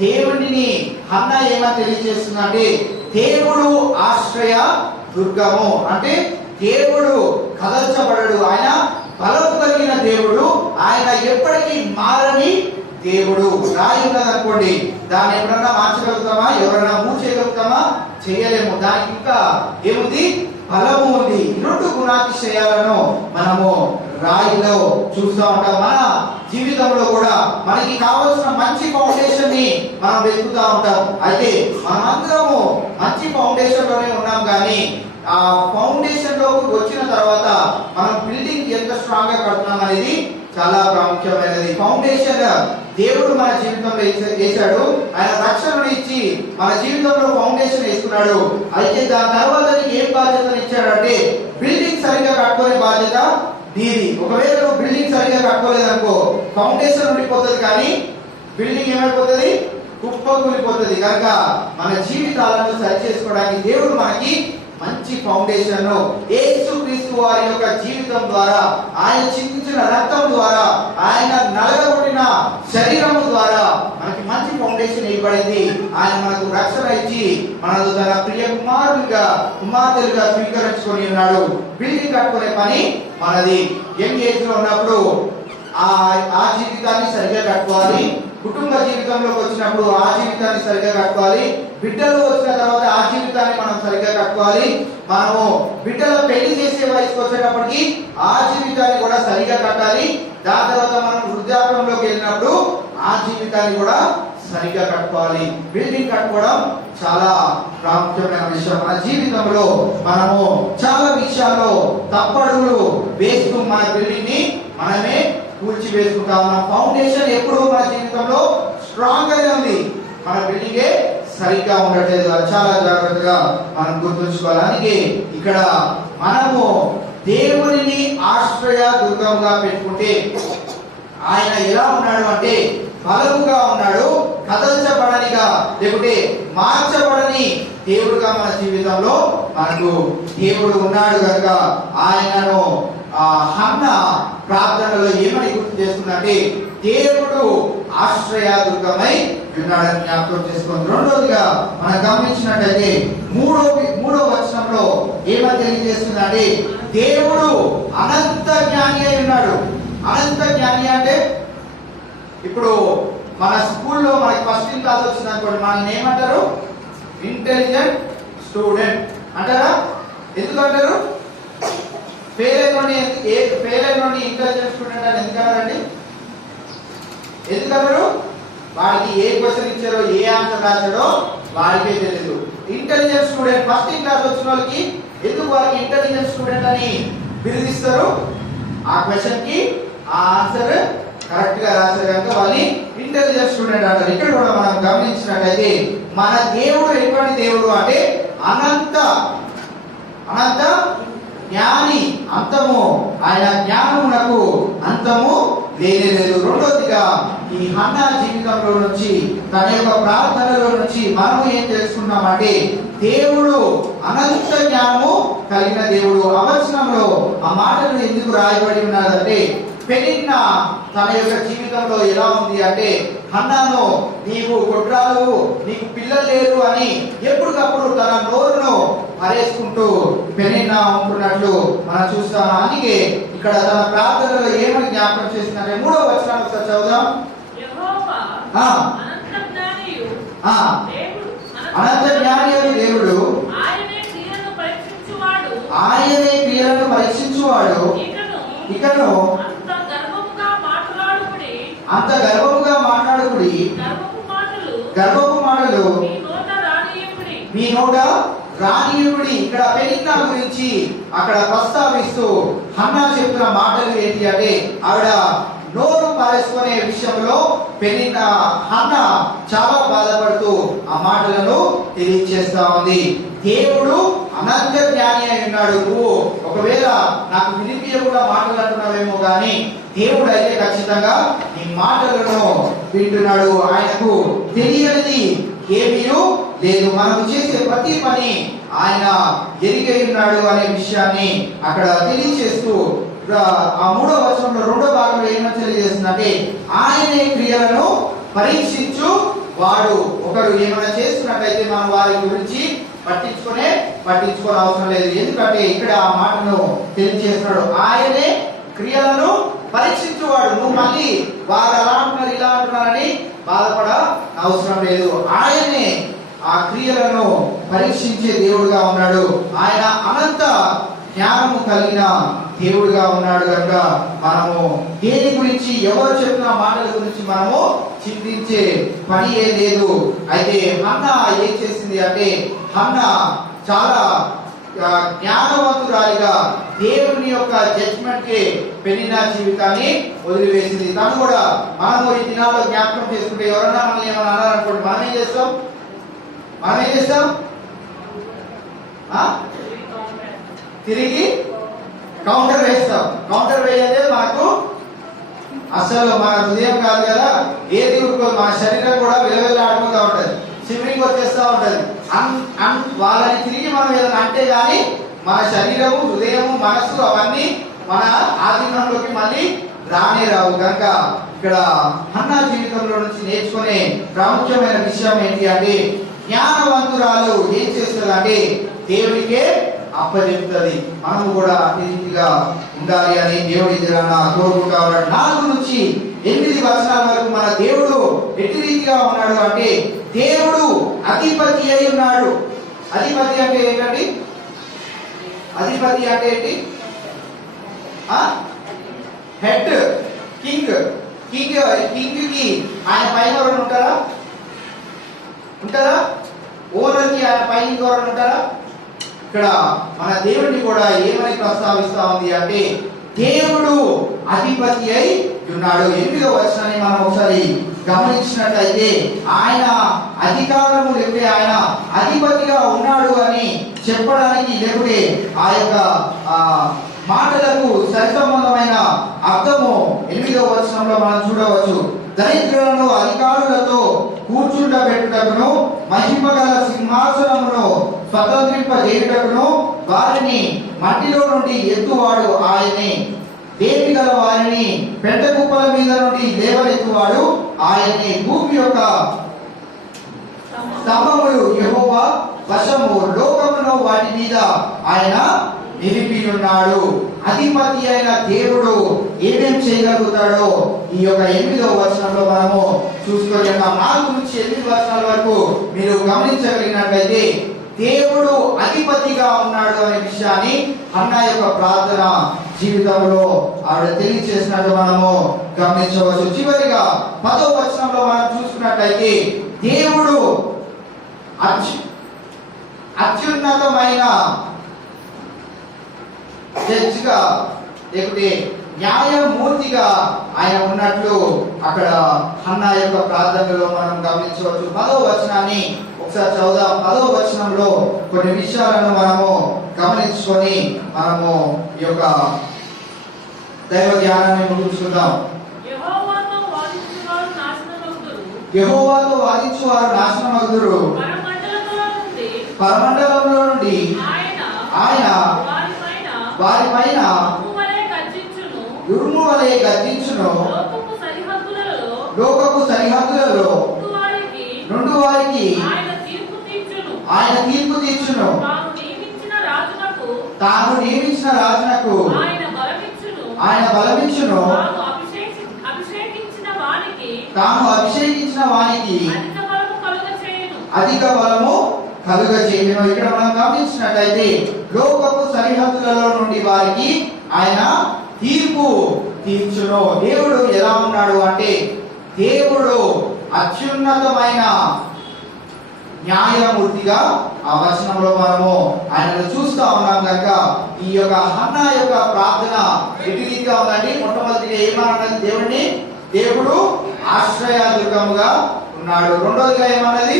దేవుడిని హన్నా ఏమని తెలియజేస్తుందంటే దేవుడు ఆశ్రయ దుర్గము అంటే దేవుడు కదల్చబడడు. ఆయన బలము కలిగిన దేవుడు. ఆయన ఎప్పటికీ మారని దేవుడు. రాయి ఉన్నదనుకోండి, దాన్ని ఎప్పుడన్నా మార్చగలుగుతామా? ఎవరైనా మూవ్ చేయగలుగుతామా? చేయలేము. దానికి ఇంకా ఏముంది? బలము ఉంది. 2 గుణాతిశయాలను మనము రాయిలో చూస్తూ ఉంటాం. మన జీవితంలో కూడా మనకి కావాల్సిన మంచి ఫౌండేషన్ ని మనం వెతుకుతూ ఉంటాం. అయితే మనమందరము మంచి ఫౌండేషన్ లోనే ఉన్నాం, కానీ ఆ ఫౌండేషన్ లోకి వచ్చిన తర్వాత మనం బిల్డింగ్ ఎంత స్ట్రాంగ్ గా కడుతున్నాం అనేది చాలా ప్రాముఖ్యమైనది. ఫౌండేషన్ దేవుడు మన జీవితంలో వేశాడు. ఆయన రక్షణను ఇచ్చి మన జీవితంలో ఫౌండేషన్ వేసుకున్నాడు. అయితే దాని తర్వాత ఏం బాధ్యతను ఇచ్చాడంటే బిల్డింగ్ సరిగ్గా కట్టుకునే బాధ్యత నీది. ఒకవేళ నువ్వు బిల్డింగ్ సరిగ్గా కట్టుకోలేదనుకో ఫౌండేషన్ ఉండిపోతుంది, కానీ బిల్డింగ్ ఏమైపోతుంది? కుప్పకూలిపోతుంది. కనుక మన జీవితాలను సరి చేసుకోవడానికి దేవుడు మనకి మంచి ఫౌండేషన్ యేసుక్రీస్తు వారి యొక్క జీవితం ద్వారా, ఆయన చిందించిన రక్తం ద్వారా, ఆయన నలగొట్టిన శరీరము ద్వారా మనకి మంచి ఫౌండేషన్ ఇవ్వబడింది. ఆయన మనకు రక్షణ ఇచ్చి మనకు తన ప్రియ కుమార్తెలుగా స్వీకరించుకొని ఉన్నాడు. బిల్డింగ్ కట్టుకునే పని మనది. యంగ్ ఏజ్ లో ఉన్నప్పుడు ఆ జీవితాన్ని సరిగ్గా కట్టుకోవాలి. కుటుంబ జీవితంలోకి వచ్చినప్పుడు ఆ జీవితాన్ని సరిగ్గా కట్టుకోవాలి. బిడ్డలు వచ్చిన తర్వాత ఆ జీవితాన్ని మనం సరిగ్గా కట్టుకోవాలి. మనము బిడ్డల పెళ్లి చేసే వయసుకు వచ్చేటప్పటికి ఆ జీవితాన్ని కూడా సరిగ్గా కట్టాలి. దాని తర్వాత మనం వృద్ధాప్యంలోకి వెళ్ళినప్పుడు ఆ జీవితాన్ని కూడా సరిగ్గా కట్టుకోవాలి. బిల్డింగ్ కట్టుకోవడం చాలా ప్రాముఖ్యమైన విషయం. మన జీవితంలో మనము చాలా విషయాల్లో తప్పడుగులు వేస్తూ మన బిల్డింగ్ ని మనమే కూల్చి వేసుకుంటాం. మన ఫౌండేషన్ ఎప్పుడు మన జీవితంలో స్ట్రాంగ్ గానే ఉంది, మన బిల్డింగే సరిగ్గా ఉండట్లేదు. అది చాలా జాగ్రత్తగా మనం గుర్తుంచుకోవడానికి ఇక్కడ మనము దేవుడిని ఆశ్రయ దుర్గంగా పెట్టుకుంటే ఆయన ఎలా ఉన్నాడు అంటే బలముగా ఉన్నాడు, కదల్చబడనిగా లేకుంటే మార్చబడని దేవుడుగా మన జీవితంలో మనకు దేవుడు ఉన్నాడు కనుక ఆయనను హన్న ప్రార్థనలో ఏమని గుర్తు చేస్తుందంటే దేవుడు ఆశ్రయదుర్గమై ఉన్నాడని జ్ఞాపకం చేసుకుంది. రెండోదిగా మనం గమనించినట్లయితే మూడో వచనంలో ఏమని తెలియజేస్తుందంటే దేవుడు అనంత జ్ఞాని అయి ఉన్నాడు. అనంత జ్ఞాని అంటే ఇప్పుడు మన స్కూల్లో మనకి ఫస్ట్ క్లాస్ వచ్చింది అనుకోండి, మనల్ని ఏమంటారు? ఇంటెలిజెంట్ స్టూడెంట్ అంటారా? ఎందుకు అంటారు? ఫెయిల్ అయిన ఇంటెలిజెంట్ స్టూడెంట్ అని ఎందుకన్నారండి? ఎందుకన్నారు? వాడికి ఏ క్వశ్చన్ ఇచ్చారో ఏ ఆన్సర్ రాశాడో వాడికే తెలియదు. ఇంటెలిజెంట్ స్టూడెంట్ ఫస్ట్ క్లాస్ వచ్చిన వాళ్ళకి ఎందుకు వారికి ఇంటెలిజెంట్ స్టూడెంట్ అని బిరుదిస్తారు? ఆ క్వశ్చన్ కి ఆ ఆన్సర్ కరెక్ట్ గా రాశారు కనుక వాళ్ళని ఇంటెలిజెంట్ స్టూడెంట్ అంటారు. ఇక్కడ కూడా మనం గమనించినట్లయితే మన దేవుడు ఎటువంటి దేవుడు అంటే అనంత జ్ఞాని, అంతము, ఆయన జ్ఞానమునకు అంతము లేదు. రెండోదిగా ఈ హన్నా జీవితంలో నుంచి తన యొక్క ప్రార్థనలో నుంచి మనము ఏం తెలుసుకున్నామంటే దేవుడు అనంత జ్ఞానము కలిగిన దేవుడు. అవచనంలో ఆ మాటలు ఎందుకు రాయబడి ఉన్నదంటే పెనిన్న తన యొక్క జీవితంలో ఎలా ఉంది అంటే హన్నాను నీవు గొడ్రాలు, నీకు పిల్లలు లేరు అని ఎప్పటికప్పుడు తన నోరును మరేసుకుంటూ పెనిన్న ఉంటున్నట్లు మనం చూస్తాం. అందుకే ఇక్కడ తన ప్రార్థనలో ఏమని జ్ఞాపకం చేసిందంటే 3వ వచనాన్ని ఒకసారి చదువుదాం. అనంత జ్ఞాని దేవుడు, ఆయనే క్రియలను పరీక్షించువాడు, ఇకను అంత గర్వముగా మాట్లాడుకుడి, గర్వపు మాటలు మీ నోట రానియుడి. ఇక్కడ పెనిన్నా గురించి అక్కడ ప్రస్తావిస్తూ హన్నా చెప్తున్న మాటలు ఏంటి అంటే ఆవిడ నోరు పారేసుకునే విషయంలో పెనిన్నా హన్నా చాలా బాధపడుతూ ఆ మాటలను తెలియజేస్తా ఉంది. దేవుడు అనంత జ్ఞాని అయి ఉన్నాడు. నువ్వు ఒకవేళ నాకు వినిపించకుండా మాటలు అంటున్నావేమో కానీ దేవుడు అయితే ఖచ్చితంగా నీ మాటలను వింటున్నాడు. ఆయనకు తెలియనిది ఏమీ లేదు. మనం చేసే ప్రతి పని ఆయన ఎరిగై ఉన్నాడు అనే విషయాన్ని అక్కడ తెలియజేస్తూ ఆ 3వ వచనంలో 2వ భాగంలో ఏమని తెలియజేస్తుందంటే ఆయనే క్రియలను పరీక్షించు వాడు. ఒకరు ఏమైనా చేస్తున్నట్లయితే మనం వారి గురించి పట్టించుకోని అవసరం లేదు. ఎందుకంటే ఇక్కడ ఆ మాటను తెలియజేస్తున్నాడు. ఆయనే క్రియలను పరీక్షించువాడు. నువ్వు మళ్ళీ వారు అలా అంటున్నారు ఇలా అంటున్నారని బాధపడ అవసరం లేదు. ఆయనే ఆ క్రియలను పరీక్షించే దేవుడుగా ఉన్నాడు. ఆయన అనంత జ్ఞానము కలిగిన దేవుడుగా ఉన్నాడు కనుక మనము దేని గురించి ఎవరు చెప్పిన మాటల గురించి మనము చింతించే పని ఏ లేదు. అయితే హన్నా ఏం చేసింది అంటే హన్నా చాలా జ్ఞానవంతురాలిగా దేవుని యొక్క జడ్జ్మెంట్ కి పెనిన్నా జీవితాన్ని వదిలివేసింది. తను కూడా మనము ఈ దినాల్లో జ్ఞాపకం చేసుకుంటే ఎవరన్నా మనల్ని ఏమన్నా అన్నారనుకోండి మనం ఏం చేస్తాం? తిరిగి కౌంటర్ వేస్తాం. కౌంటర్ వేయదే మనకు అసలు మన హృదయం కాదు కదా, ఏది ఊరుకోదు. మన శరీరం కూడా విలవిల్లాడిపోతూ ఉంటది, సివరింగ్ వచ్చేస్తూ ఉంటది. వాళ్ళని తిరిగి మనం ఏదైనా అంటే కానీ మన శరీరము, హృదయము, మనస్సు అవన్నీ మన ఆధీనంలోకి మళ్ళీ రానే రావు. కనుక ఇక్కడ హన్నా జీవితంలో నుంచి నేర్చుకునే ప్రాముఖ్యమైన విషయం ఏంటి అంటే, జ్ఞానవంతురాలు ఏం చేస్తుంది అంటే దేవుడికే అప్పచెప్తుంది. మనము కూడా అతి రీతిగా ఉండాలి అని దేవుడి కోరుకుంటా ఉన్నాడు. 4 నుంచి 8 వచనాల వరకు మన దేవుడు ఎట్టి రీతిగా ఉన్నాడు అంటే, దేవుడు అధిపతి అయి ఉన్నాడు. అధిపతి అంటే ఏంటండి? అధిపతి అంటే ఏంటి? Head, king. కింగ్ కి ఆయన పైన ఎవరైనా ఉంటారా? ఓనర్ కి ఆయన పైన ఎవరైనా ఉంటారా? ఇక్కడ మన దేవుడిని కూడా ఏమని ప్రస్తావిస్తా ఉంది అంటే, దేవుడు అధిపతి అయి ఉన్నాడు. 8వ వచనాన్ని మనం ఒకసారి గమనించినట్లయితే, ఆయన అధికారము లేకపోతే ఆయన అధిపతిగా ఉన్నాడు అని చెప్పడానికి లేకపోతే ఆ యొక్క మాటలకు సరిసంబంధమైన అర్థము 8వ వచనంలో మనం చూడవచ్చు. దరిద్రులను అధికారులతో కూర్చుండబెట్టుటకును, మహిమగల సింహాసనమును స్వతంత్రింపజేయుటకును, వారిని మట్టిలో నుండి ఎత్తువాడు ఆయనే. దేవి గల వారిని పెద్ద కుప్పల మీద నుండి లేవనెత్తువాడు ఆయనే. భూమి యొక్క స్తంభములు యెహోవా వశము, లోకమును వాటి మీద ఆయన నిలిపి ఉన్నాడు. అధిపతి అయిన దేవుడు ఏమేం చేయగలుగుతాడో ఈ యొక్క 8వ వచనంలో మనము చూసుకొని 4 నుంచి 8 వచనాల వరకు మీరు గమనించగలిగినట్లయితే, దేవుడు అధిపతిగా ఉన్నాడు అనే విషయాన్ని హన్నా యొక్క ప్రార్థన జీవితంలో ఆవిడ తెలియజేసినట్టు మనము గమనించవచ్చు. చివరిగా 10వ వచనంలో మనం చూసుకున్నట్లయితే, దేవుడు అత్యున్నతమైన జడ్జిగా లేకపోతే న్యాయమూర్తిగా ఆయన ఉన్నట్లు అక్కడ హన్నా యొక్క ప్రార్థనలో మనం గమనించవచ్చు. 10వ వచనాన్ని ఒకసారి చదువుదాం. 10వ వచనంలో కొన్ని విషయాలను మనము గమనించుకొని మనము ఈ యొక్క దైవ ధ్యానాన్ని ముగించుకుందాం. యెహోవాతో వాదించువారు నాశనమగుదురు. పరమండలంలో నుండి ఆయన వారిపైన ఉరుము వలె గర్జించును. లోకపు సరిహద్దులలో నుండి వారికి ఆయన తీర్పు తీర్చును. తాను నియమించిన రాజునకు ఆయన బలమిచ్చును. తాను అభిషేకించిన వానికి అధిక బలము కలుగజేయును. ఇక్కడ మనం గమనించినట్లయితే, లోకపు సరిహద్దులలో నుండి వారికి ఆయన తీర్పు తీర్చును. దేవుడు ఎలా ఉన్నాడు అంటే, దేవుడు అత్యున్నతమైన న్యాయమూర్తిగా ఆ వచనంలో మనము ఆయనను చూస్తా ఉన్నాం. కనుక ఈ యొక్క హన్నా యొక్క ప్రార్థన ఎటు రీతిగా ఉందండి? మొట్టమొదటిగా ఏమన్నది? దేవుడిని దేవుడు ఆశ్రయదుర్గముగా ఉన్నాడు. రెండోదిగా ఏమన్నది?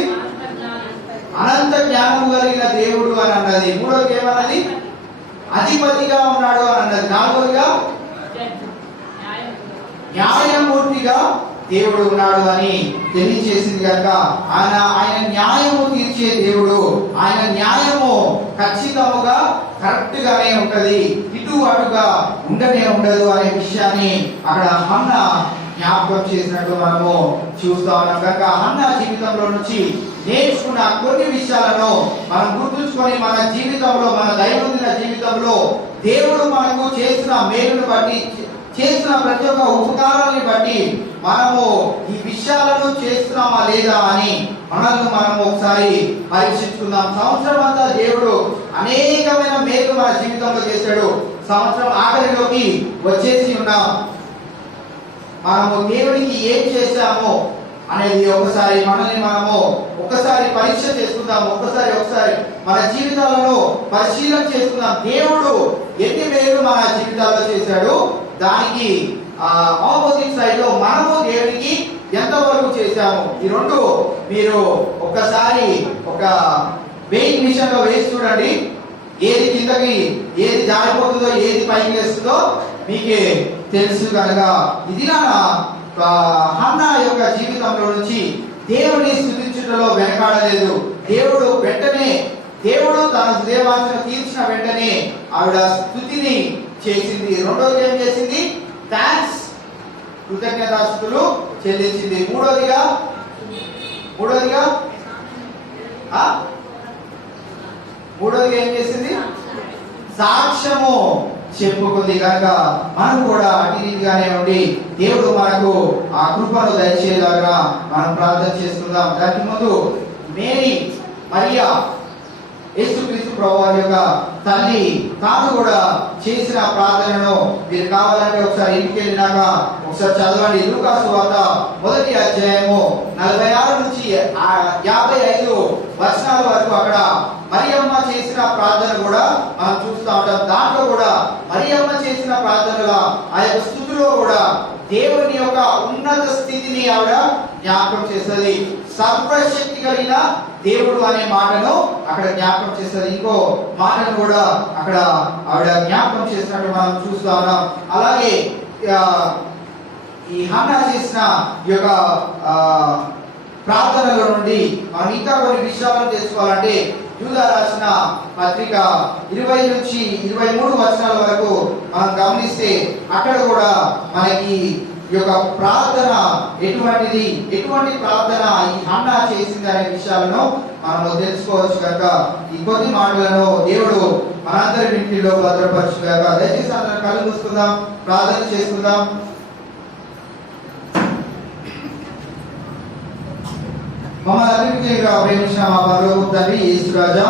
అనంత జ్ఞానము కలిగిన దేవుడు అని అన్నది. మూడోది ఏమన్నది? అధిపతిగా ఉన్నాడు అని అన్నది. నాలుగోదిగా న్యాయమూర్తిగా దేవుడు ఉన్నాడు అని తెలియజేసింది. కనుక ఆయన న్యాయము తీర్చే దేవుడు. ఆయన న్యాయము ఖచ్చితముగా కరెక్ట్ గానే ఉంటది, ఇటు అటుగా ఉండనే ఉండదు అనే విషయాన్ని అక్కడ హన్నా జ్ఞాపకం చేసినట్టు మనము చూస్తా ఉన్నాం. కనుక హన్నా జీవితంలో నుంచి నేర్చుకున్న కొన్ని విషయాలను మనం గుర్తుంచుకొని మన జీవితంలో, మన దైనందిన జీవితంలో దేవుడు మనకు చేసిన మేలును బట్టి, చేసిన ప్రతి ఒక్క ఉపకారాన్ని బట్టి మనము ఈ విషయాలను చేస్తున్నామా లేదా అని మనల్ని మనం ఒకసారి పరీక్షించుకుందాం. సంవత్సరం అంతా దేవుడు అనేకమైన మేలు మన జీవితంలో చేశాడు. సంవత్సరం ఆఖరిలోకి వచ్చేసి ఉన్నాం. మనము దేవుడికి ఏం చేశామో అనేది ఒకసారి మనల్ని మనము ఒకసారి పరీక్ష చేసుకుందాం. ఒకసారి మన జీవితాలను పరిశీలన చేసుకుందాం. దేవుడు ఎన్ని మేలు మన జీవితాల్లో చేశాడు, దానికి ఆపోజిట్ సైడ్ లో మనము దేవుడికి ఎంతవరకు చేశాము, ఈ రెండు మీరు ఒక్కసారి ఒక వెయిట్ మిషన్ లో వేసి చూడండి. ఏది కిందకి, ఏది జారిపోతుందో, ఏది పైకి వేస్తుందో మీకే తెలుసు. కనుక ఇది హన్నా యొక్క జీవితంలో నుంచి దేవుని స్తుతించుటలో వెనకాడలేదు. దేవుడు తన హృదయవాంఛను తీర్చిన వెంటనే ఆవిడ స్తుతిని చేసింది. రెండోది ఏం చేసింది? థాంక్స్, కృతజ్ఞతాస్తుతులు చెల్లించింది. మూడోదిగా ఏం చేసింది? సాక్ష్యము చెప్పుకుంది. కనుక మనం కూడా అటు రీతిగానే ఉండి దేవుడు మనకు ఆ కృపను దయచేలాగా మనం ప్రార్థన చేసుకుందాం. దానికి ముందు మేరీ మరియా యేసుక్రీస్తు ప్రభువారి యొక్క తల్లి తాను కూడా చేసిన ప్రార్థనను మీరు కావాలంటే ఒకసారి ఇంటికి వెళ్ళినాక ఒకసారి చదవండి. లూకా సువార్త 1వ అధ్యాయము 46 నుంచి 55 వచనాల వరకు అక్కడ మరియమ్మ చేసిన ప్రార్థన కూడా మనం చూస్తూ ఉంటాం. దాంట్లో కూడా మరియమ్మ చేసిన ప్రార్థనల ఆ యొక్క స్థుతిలో కూడా దేవుని యొక్క ఉన్నత స్థితిని ఆవిడ జ్ఞాపకం చేస్తుంది. సర్వశక్తి కలిగిన దేవుడు అనే మాటను అక్కడ జ్ఞాపకం చేస్తుంది. ఇంకో మాటను కూడా అక్కడ ఆవిడ జ్ఞాపకం చేసినట్టు మనం చూస్తా ఉన్నాం. అలాగే ఈ హన్నా చేసిన ఈ యొక్క ప్రార్థనల నుండి మనం ఇంకా కొన్ని విషయాలను తెలుసుకోవాలంటే యూదా రాసిన పత్రిక 20 నుంచి 23 వచనాల వరకు మనం గమనిస్తే అక్కడ కూడా మనకి ఈ యొక్క ప్రార్థన ఎటువంటి ప్రార్థన ఈ హన్నా చేసింది అనే విషయాలను మనం తెలుసుకోవచ్చు. కనుక ఈ కొద్ది మాటలను దేవుడు మనందరి ఇంటిలో భద్రపరచుగాక. దయచేసి అందరం కళ్ళు మూసుకుందాం, ప్రార్థన చేసుకుందాం. మమ్మల్ని అభివృద్ధిగా ప్రేమించిన మా పరలోకపు తండ్రి యేసు రాజా,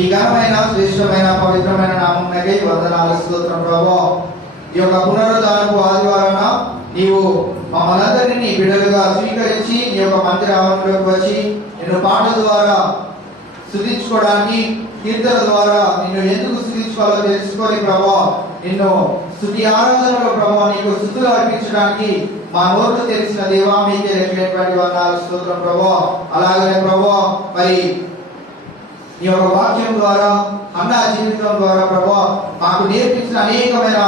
ఈ ఘనమైన శ్రేష్టమైన పవిత్రమైన నామమునకై వందనాలు, స్తోత్రం ప్రభువా. ఈ యొక్క పునరుద్ధానపు ఆదివారాన నీవు మమ్మల్ని నీ బిడ్డలుగా స్వీకరించి నీ యొక్క మందిర ఆవరణలోకి వచ్చి నిన్ను పాటల ద్వారా స్తుతించుకోవడానికి, కీర్తన ద్వారా నిన్ను ఎందుకు స్తుతించుకోవాలో తెలుసుకొని ప్రభువా, నిన్ను స్తుతి ఆరాధనలో ప్రభువా నీకు స్తుతులు అర్పించడానికి మా నోరు తెలిసిన దేవా మీకే రెట్టినటువంటి వందనాలు, స్తోత్రం ప్రభువా. అలాగనే ప్రభువా మరి నీ యొక్క వాక్యం ద్వారా అన్న జీవితం ద్వారా ప్రభువా మాకు నేర్పించిన అనేకమైన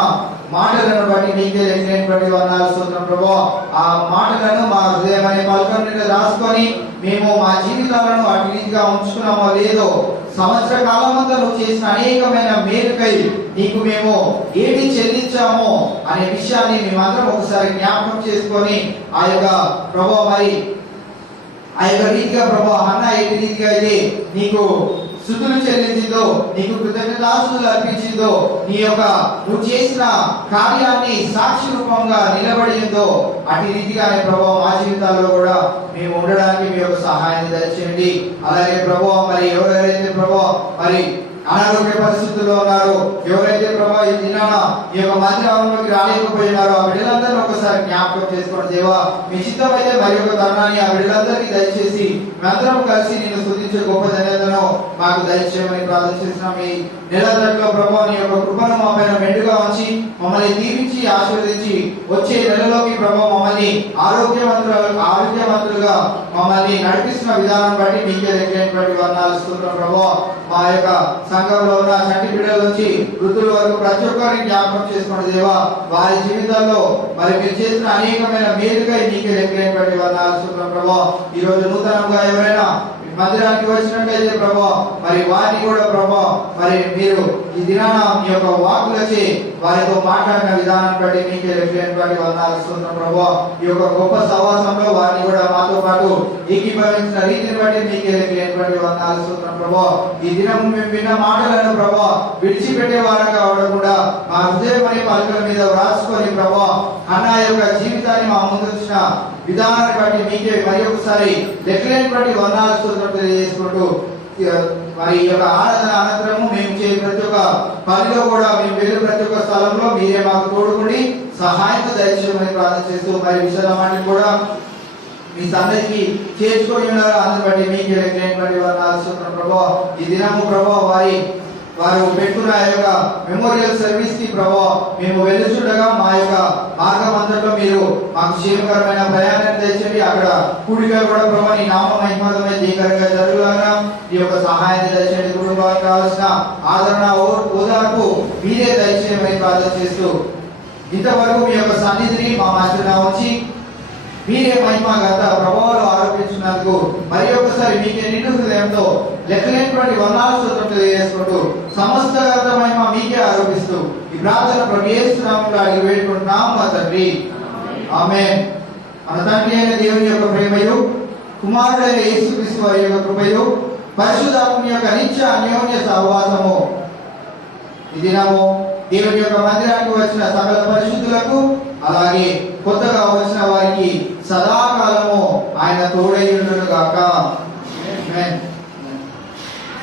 మాటలను బట్టి మీకే రెట్టినటువంటి వందనాలు, స్తోత్రం ప్రభువా. ఆ మాటలను మా హృదయం అనే పలకం నిండా రాసుకొని మేము మా జీవితాలను అటు రీతిగా ఉంచుకున్నామో లేదో, సంవత్సర కాలమంతా నువ్వు చేసిన అనేకమైన మేలుకై నీకు మేము ఏమి చెల్లించామో అనే విషయాన్ని మేమందరం ఒకసారి జ్ఞాపకం చేసుకొని ఆ యొక్క ప్రభువా మరి ఆ యొక్క రీతిగా ప్రభువా అన్న ఏ రీతిగా అయితే నీకు స్తుతులు చెల్లించిందో, నీకు కృతజ్ఞతాస్తుతులు అర్పించిందో, నీ యొక్క నువ్వు చేసిన కార్యాన్ని సాక్షి రూపంగా నిలబడిందో అటు రీతిగానే ప్రభువా మా జీవితాల్లో కూడా మేము ఉండడానికి మీ యొక్క సహాయాన్ని దయచేయండి. అలాగే ప్రభువా మరి ఎవరెవరైతే ప్రభువా మరి అనారోగ్య పరిస్థితుల్లో ఉన్నారు, ఎవరైతే ప్రభావ ఈ దినాన ఈ యొక్క మందిరంలోకి రాలేకపోయినారో ఆ బిడ్డలందరినీ ఒకసారి జ్ఞాపకం చేసుకోండి దేవా. మీ చిత్తమైతే మరి ఒక తరుణాన్ని ఆ బిడ్డలందరికీ దయచేసి మేమందరం కలిసి నేను స్తుతించే గొప్ప ధన్యతను మాకు దయచేయమని ప్రార్థన చేస్తున్నాం. ఈ నెలంతట్లో ప్రభావ నీ యొక్క కృపను మా పైన మెండుగా ఉంచి మమ్మల్ని దీవించి ఆశీర్వదించి వచ్చే నెలలోకి ప్రభావ మమ్మల్ని ఆరోగ్యవంతులుగా మమ్మల్ని నడిపిస్తున్న విధానం బట్టి మీకే దగ్గరైనటువంటి వందనాలు, స్తోత్రం ప్రభువా. మా యొక్క సంఘంలో ఉన్న చంటి బిడ్డల నుంచి వృద్ధుల వరకు ప్రతి ఒక్కరిని జ్ఞాపకం చేసుకోండి దేవా. వారి జీవితాల్లో మరి మీరు చేసిన అనేకమైన మేలుగా మీకే దగ్గరైనటువంటి వందనాలు, స్తోత్రం ప్రభువా. ఈ రోజు నూతనంగా ఎవరైనా మందిరానికి వచ్చినట్లయితే ప్రభా మరి వారిని కూడా ప్రభా మరి మీరు ఈ దినాన మీ యొక్క వాక్కులచే వారితో మాట్లాడిన విధానం బట్టి మీకే రెట్టినటువంటి వందనాలు, స్తోత్రం ప్రభా. ఈ యొక్క గొప్ప సహవాసంలో వారిని కూడా మాతో పాటు ఏకీభవించిన రీతిని బట్టి మీకే రెట్టినటువంటి వందనాలు, స్తోత్రం ప్రభా. ఈ దినం మేము విన్న మాటలను ప్రభా విడిచిపెట్టే వారంగా ఉండకుండా మా హృదయం అనే పలకల మీద వ్రాసుకొని ప్రభా అన్న యొక్క జీవితాన్ని మా ముందు వచ్చిన విధానాన్ని బట్టి మీకే మరి ఒకసారి లెక్కలేనటువంటి వందనాలు, స్తోత్రం తెలియజేసుకుంటూ మరి ఈ యొక్క ఆరాధన అనంతరము మేము చేయ ప్రతి ఒక్క పనిలో కూడా మేము వెళ్ళే ప్రతి ఒక్క స్థలంలో మీరే మాకు తోడుకుని సహాయంతో దయచేయమని ప్రార్థన చేస్తూ మరి విషయాన్ని కూడా మీ సన్నిధికి చేర్చుకొని ఉన్నారు. అందుని బట్టి మీకే లెక్కలేనటువంటి వందనాలు, స్తోత్రం ప్రభువా. ఈ దినము ప్రభువా వారు పెట్టుకున్న యొక్క మెమోరియల్ సర్వీస్ కి ప్రభావ మేము వెళ్ళుచుండగా మా యొక్క మార్గం అంతట్లో మీరు మాకు క్షేమకరమైన ప్రయాణాన్ని తెచ్చండి. అక్కడ కూడిగా కూడా ప్రభావ నీ నామ మహిమతమై దీకరంగా జరుగులాగా ఈ యొక్క సహాయాన్ని దయచేయండి. కుటుంబానికి కావాల్సిన ఆదరణ ఓదార్పు మీరే దయచేయమని ప్రార్థన చేస్తూ ఇంతవరకు మీ యొక్క సన్నిధిని మా మధ్యన ఉంచి మీరే మహిమ గత ప్రభావాలు ఆరోపించినందుకు మరి ఒకసారి మీకే నిండు హృదయంతో లెక్కలేనటువంటి వందనాలు స్తోత్రం తెలియజేసుకుంటూ సమస్త గత మహిమ మీకే ఆరోపిస్తూ ఈ ప్రార్థన ప్రభు యేసు నామములో అడిగి వేడుకుంటున్నాం మా తండ్రి ఆమేన్. మన తండ్రి అయిన దేవుని యొక్క ప్రేమయు కుమారుడైన యేసుక్రీస్తు వారి యొక్క కృపయు పరిశుద్ధాత్మ యొక్క నిత్య అన్యోన్య సహవాసము ఈ దినము దేవుని యొక్క మందిరానికి వచ్చిన సకల పరిశుద్ధులకు అలాగే కొత్తగా వచ్చిన వారికి సదాకాలము ఆయన తోడై ఉండును గాక. ఆమేన్.